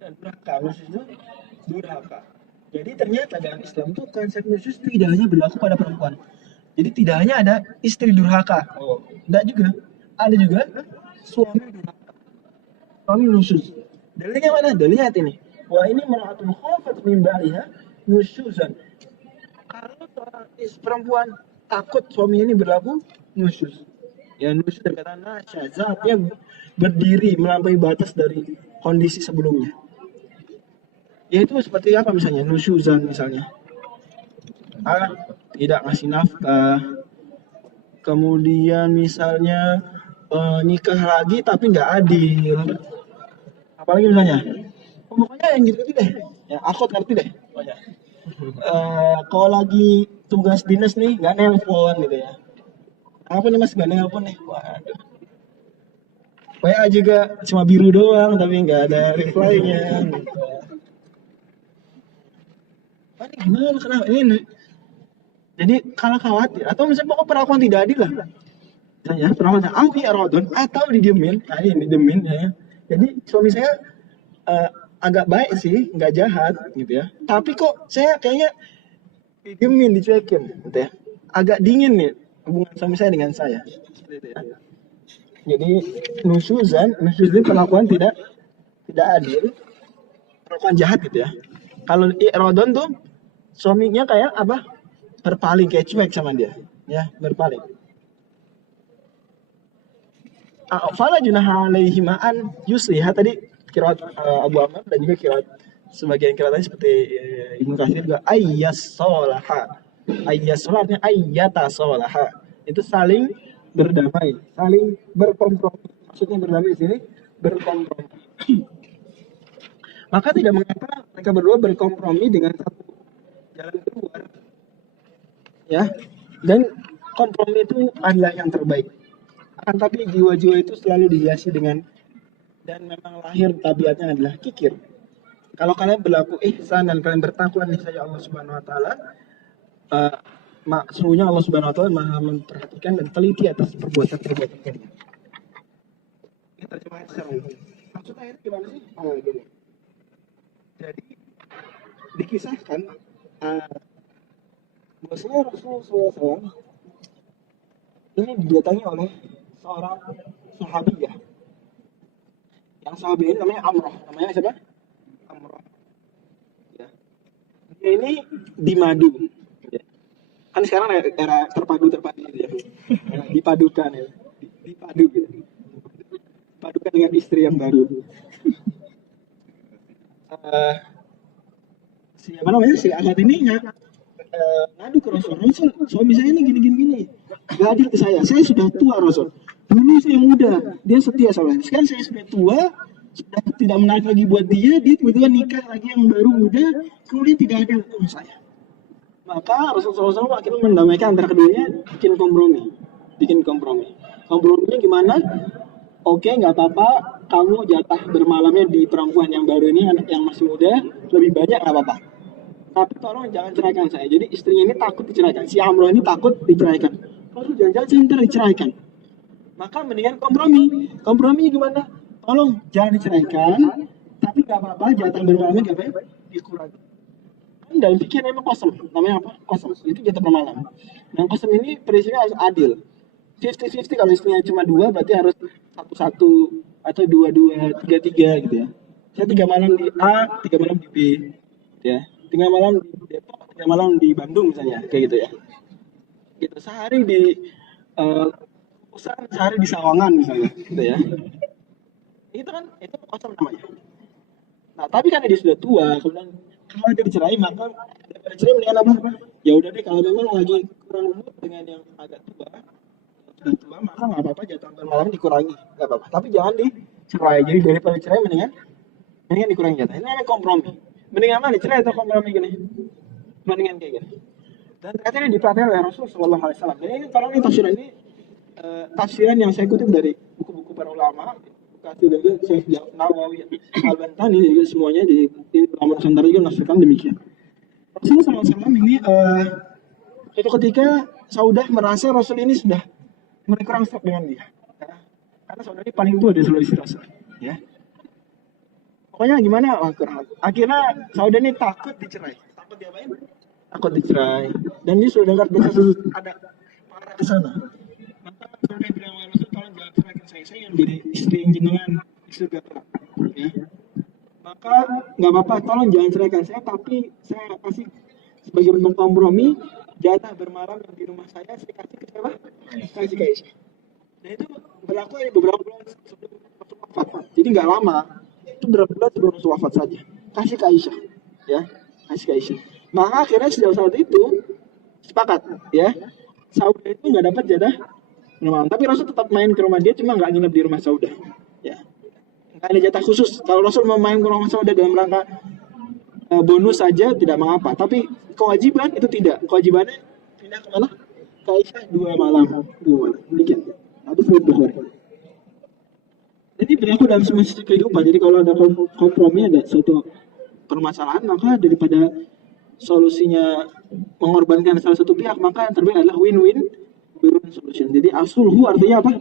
Dan durhaka, nusyuz itu durhaka. Jadi ternyata dalam Islam itu konsep nusyuz tidak hanya berlaku pada perempuan. Jadi tidak hanya ada istri durhaka. Tidak juga. Ada juga suami durhaka. Suami nusyuz. Dalilnya mana? Dalilnya ayat ini. Wah ini mar'atun khafat min ba'liha nusyuzan. Kalau seorang perempuan takut suami ini berlaku nusyuz. Ya nusyuz dari kata nasya, zatnya berdiri melampaui batas dari kondisi sebelumnya. Yaitu seperti apa misalnya? Nusyuzan misalnya. Tidak ngasih nafkah. Kemudian misalnya nikah lagi tapi nggak adil. Apalagi misalnya, pokoknya yang gitu-gitu deh. Ya, aku ngerti deh. Pokoknya. Kalau lagi tugas dinas nih, nggak nelpon gitu ya. Apa nih mas, nggak nelpon nih? Waduh. WA juga cuma biru doang, tapi nggak ada reply-nya. Gitu. Ini gimana? Kenapa? Ini. Jadi kalau khawatir, atau misalnya pokok perlakuan tidak adil lah. Misalnya, perlakuan rodon atau didiemin. Nah ini didiemin ya. Jadi suami saya agak baik sih, nggak jahat gitu ya. Tapi kok saya kayaknya didiemin, dicuekin gitu ya. Agak dingin nih hubungan suami saya dengan saya. Gitu ya. Jadi nusyuz itu perlakuan tidak adil, perlakuan jahat gitu ya. Kalau i'radon tuh suaminya kayak apa? Berpaling, kayak cuek sama dia, ya berpaling. Fala junaha alaihi ma'an yusliha tadi kiraat Abu Amr dan juga kiraat sebagian kiraat lain seperti Ibnu Katsir juga ayyasolaha. Ayyasolatnya ayyata solaha. Itu saling berdamai, saling berkompromi. Maksudnya berdamai di sini berkompromi. Maka tidak mengapa mereka berdua berkompromi dengan satu jalan keluar. Ya. Dan kompromi itu adalah yang terbaik. Akan tapi jiwa-jiwa itu selalu dihiasi dengan dan memang lahir tabiatnya adalah kikir. Kalau kalian berlaku ihsan dan kalian bertakwa niscaya Allah Subhanahu wa taala, sesungguhnya Allah Subhanahu wa taala Maha memperhatikan dan teliti atas perbuatan-perbuatan kalian. Ini terjemahan secara umum. Maksudnya ini gimana sih? Gini. Jadi dikisahkan bahwasanya Rasulullah SAW ini didatangi oleh seorang sahabiyah. Yang sahabiyah ini namanya Amrah. Namanya siapa? Amrah. Ya. Dia ini di madu. Ya. Kan sekarang era terpadu gitu ya. Dipadukan ya. Dipadu gitu. Padukan dengan istri yang baru. Siapa namanya? Si Ahmad ini ngadu ke Rasul. Suami saya ini gini. Gak adil ke saya sudah tua Rasul. Dulu saya muda, dia setia sama saya. Sekarang saya sudah tua, sudah tidak menarik lagi buat dia tiba-tiba nikah lagi yang baru muda, kemudian tidak adil sama saya. Maka Rasulullah SAW akhirnya mendamaikan antara keduanya, bikin kompromi. Komprominya gimana? Oke, nggak apa-apa, kamu jatah bermalamnya di perempuan yang baru ini, anak yang masih muda, lebih banyak nggak apa-apa. Tapi tolong jangan ceraikan saya. Jadi istrinya ini takut diceraikan. Si Amrah ini takut diceraikan. Kalau jangan-jangan saya ntar diceraikan. Maka mendingan kompromi. Komprominya gimana? Tolong jangan diceraikan, tapi nggak apa-apa, jatah bermalamnya nggak apa-apa, dikurangi. Kan dalam fikih memang kosong. Namanya apa? Kosong. Itu jatah bermalam. Yang kosong ini prinsipnya harus adil. 50-50 kalau istrinya cuma 2 berarti harus 1-1 atau 2-2, 3-3 gitu ya. Saya 3 malam di A, 3 malam di B. Ya. 3 malam di Depok, 3 malam di Bandung misalnya, kayak gitu ya. Gitu. Sehari di sehari di Sawangan misalnya, gitu ya. Itu kosong namanya. Nah, tapi kan dia sudah tua, kemudian kalau dia dicerai maka daripada cerai mendingan apa? Ya udah deh, kalau memang lagi kurang umur dengan yang agak tua, sudah tua maka nggak apa-apa jatah bermalam dikurangi, nggak apa-apa. Tapi jangan dicerai. Jadi daripada cerai mendingan dikurangi jatah. Ini ada kompromi. Mendingan mana dicerai atau kompromi gini? perbandingan kayak gini. Dan ternyata ini dipraktikkan oleh Rasul Shallallahu Alaihi Wasallam. Jadi ini kalau ini tafsiran ini tafsiran yang saya kutip dari buku-buku para ulama, Katsir juga Syekh Nawawi, Al-Bantani juga semuanya di ulama Nusantara juga menafsirkan demikian. Rasulullah SAW ini itu ketika Saudah merasa Rasul ini sudah mulai kurang stok dengan dia, ya. Karena Saudah ini paling tua di seluruh istri Rasul, ya. Pokoknya gimana? Akhirnya Saudah ini takut dicerai. Takut diapain? Takut dicerai. Dan dia sudah dengar ada para di sana. Maka Saudah bilang sama Rasul, tolong jangan ceraikan saya yang menjadi istri jenengan di surga, ya. Maka nggak apa-apa, tolong jangan ceraikan saya, tapi saya kasih sebagai bentuk kompromi jatah bermalam yang di rumah saya kasih ke siapa? Kasih ke Aisyah. Dan itu berlaku beberapa bulan sebelum Rasul wafat. Jadi nggak lama, itu beberapa bulan sebelum Rasul wafat saja. Kasih ke Aisyah, ya, kasih ke Aisyah. Maka akhirnya sejauh saat itu sepakat, ya, Saudah itu nggak dapat jatah bermalam. Tapi Rasul tetap main ke rumah dia, cuma nggak nginep di rumah Saudah, ya. Nggak ada jatah khusus. Kalau Rasul mau main ke rumah Saudah dalam rangka bonus saja tidak mengapa, tapi kewajiban itu tidak. Kewajibannya pindah kemana? Ke Aisyah 2 malam, demikian. Hadis riwayat Bukhari. Jadi berlaku dalam semua sisi kehidupan. Jadi kalau ada kompromi, ada suatu permasalahan, maka daripada solusinya mengorbankan salah satu pihak, maka yang terbaik adalah win-win solution. Jadi asulhu artinya apa?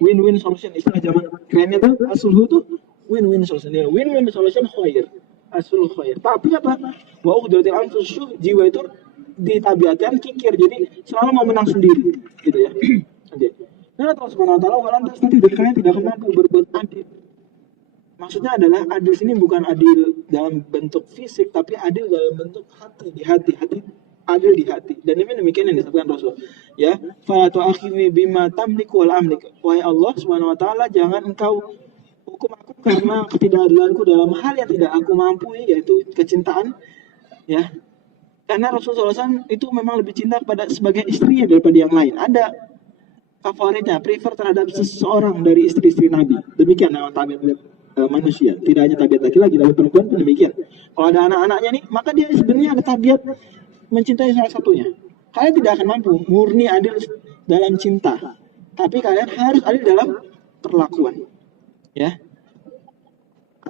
Win-win solution. Istilah zaman kerennya tuh asulhu tuh win-win solution. Win-win solution khair. Asul khair. Tapi apa? Wa ukhdatil anfus syuh, jiwa itu ditabiatkan kikir. Jadi selalu mau menang sendiri, gitu ya. Oke. Nah, Allah Subhanahu wa taala walantas nanti dari kalian tidak mampu berbuat adil. Maksudnya adalah adil sini bukan adil dalam bentuk fisik, tapi adil dalam bentuk hati, di hati adil di hati. Dan ini demikian yang disebutkan Rasul. Ya, fa tu'akhidni bima tamliku wal amlik. Wahai Allah Subhanahu wa taala, jangan engkau hukum aku karena ketidakadilanku dalam hal yang tidak aku mampu, yaitu kecintaan, ya. Karena Rasulullah SAW itu memang lebih cinta kepada sebagai istrinya daripada yang lain. Ada favoritnya, prefer terhadap seseorang dari istri-istri Nabi. Demikian tabiat manusia. Tidak hanya tabiat laki-laki, tapi perempuan pun demikian. Kalau ada anak-anaknya nih, maka dia sebenarnya ada tabiat mencintai salah satunya. Kalian tidak akan mampu murni adil dalam cinta, tapi kalian harus adil dalam perlakuan. Ya,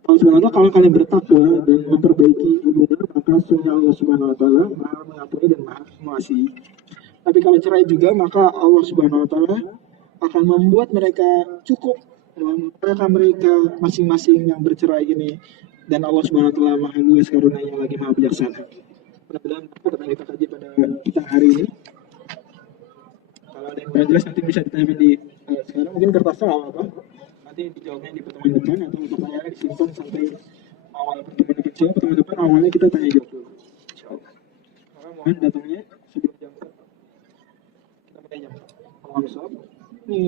Allah Subhanahu wa taala, kalau kalian bertakwa dan memperbaiki hubungan, maka sesungguhnya Allah Subhanahu wa taala Maha mengampuni dan Maha mengasihi. Tapi kalau cerai juga, maka Allah Subhanahu wa taala akan membuat mereka cukup mereka masing-masing yang bercerai ini, dan Allah Subhanahu wa taala Maha luas karunia-Nya lagi Maha bijaksana. Mudah-mudahan apa yang kita kaji pada kita hari ini, kalau ada yang kurang jelas nanti bisa ditanyakan di sekarang, mungkin kertasnya apa nanti dijawabnya di pertemuan depan, atau pertanyaannya disimpan sampai awal pertemuan depan. Soalnya pertemuan depan awalnya kita tanya jawab dulu, insyaallah. Maka mohon datangnya sebelum jam 4. Kita mulai jam 4. Mohon maaf. Ini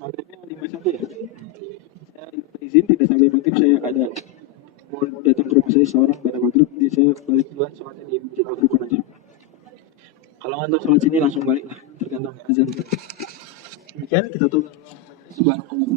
maghribnya 51 ya. Saya izin tidak sampai maghrib, saya ada mau datang ke rumah saya seorang pada maghrib, jadi saya balik duluan, sholatnya di Masjid Al-Furqan aja. Kalau ngantar sholat sini langsung balik lah, tergantung azan. Demikian kita tutup. Subhanallah.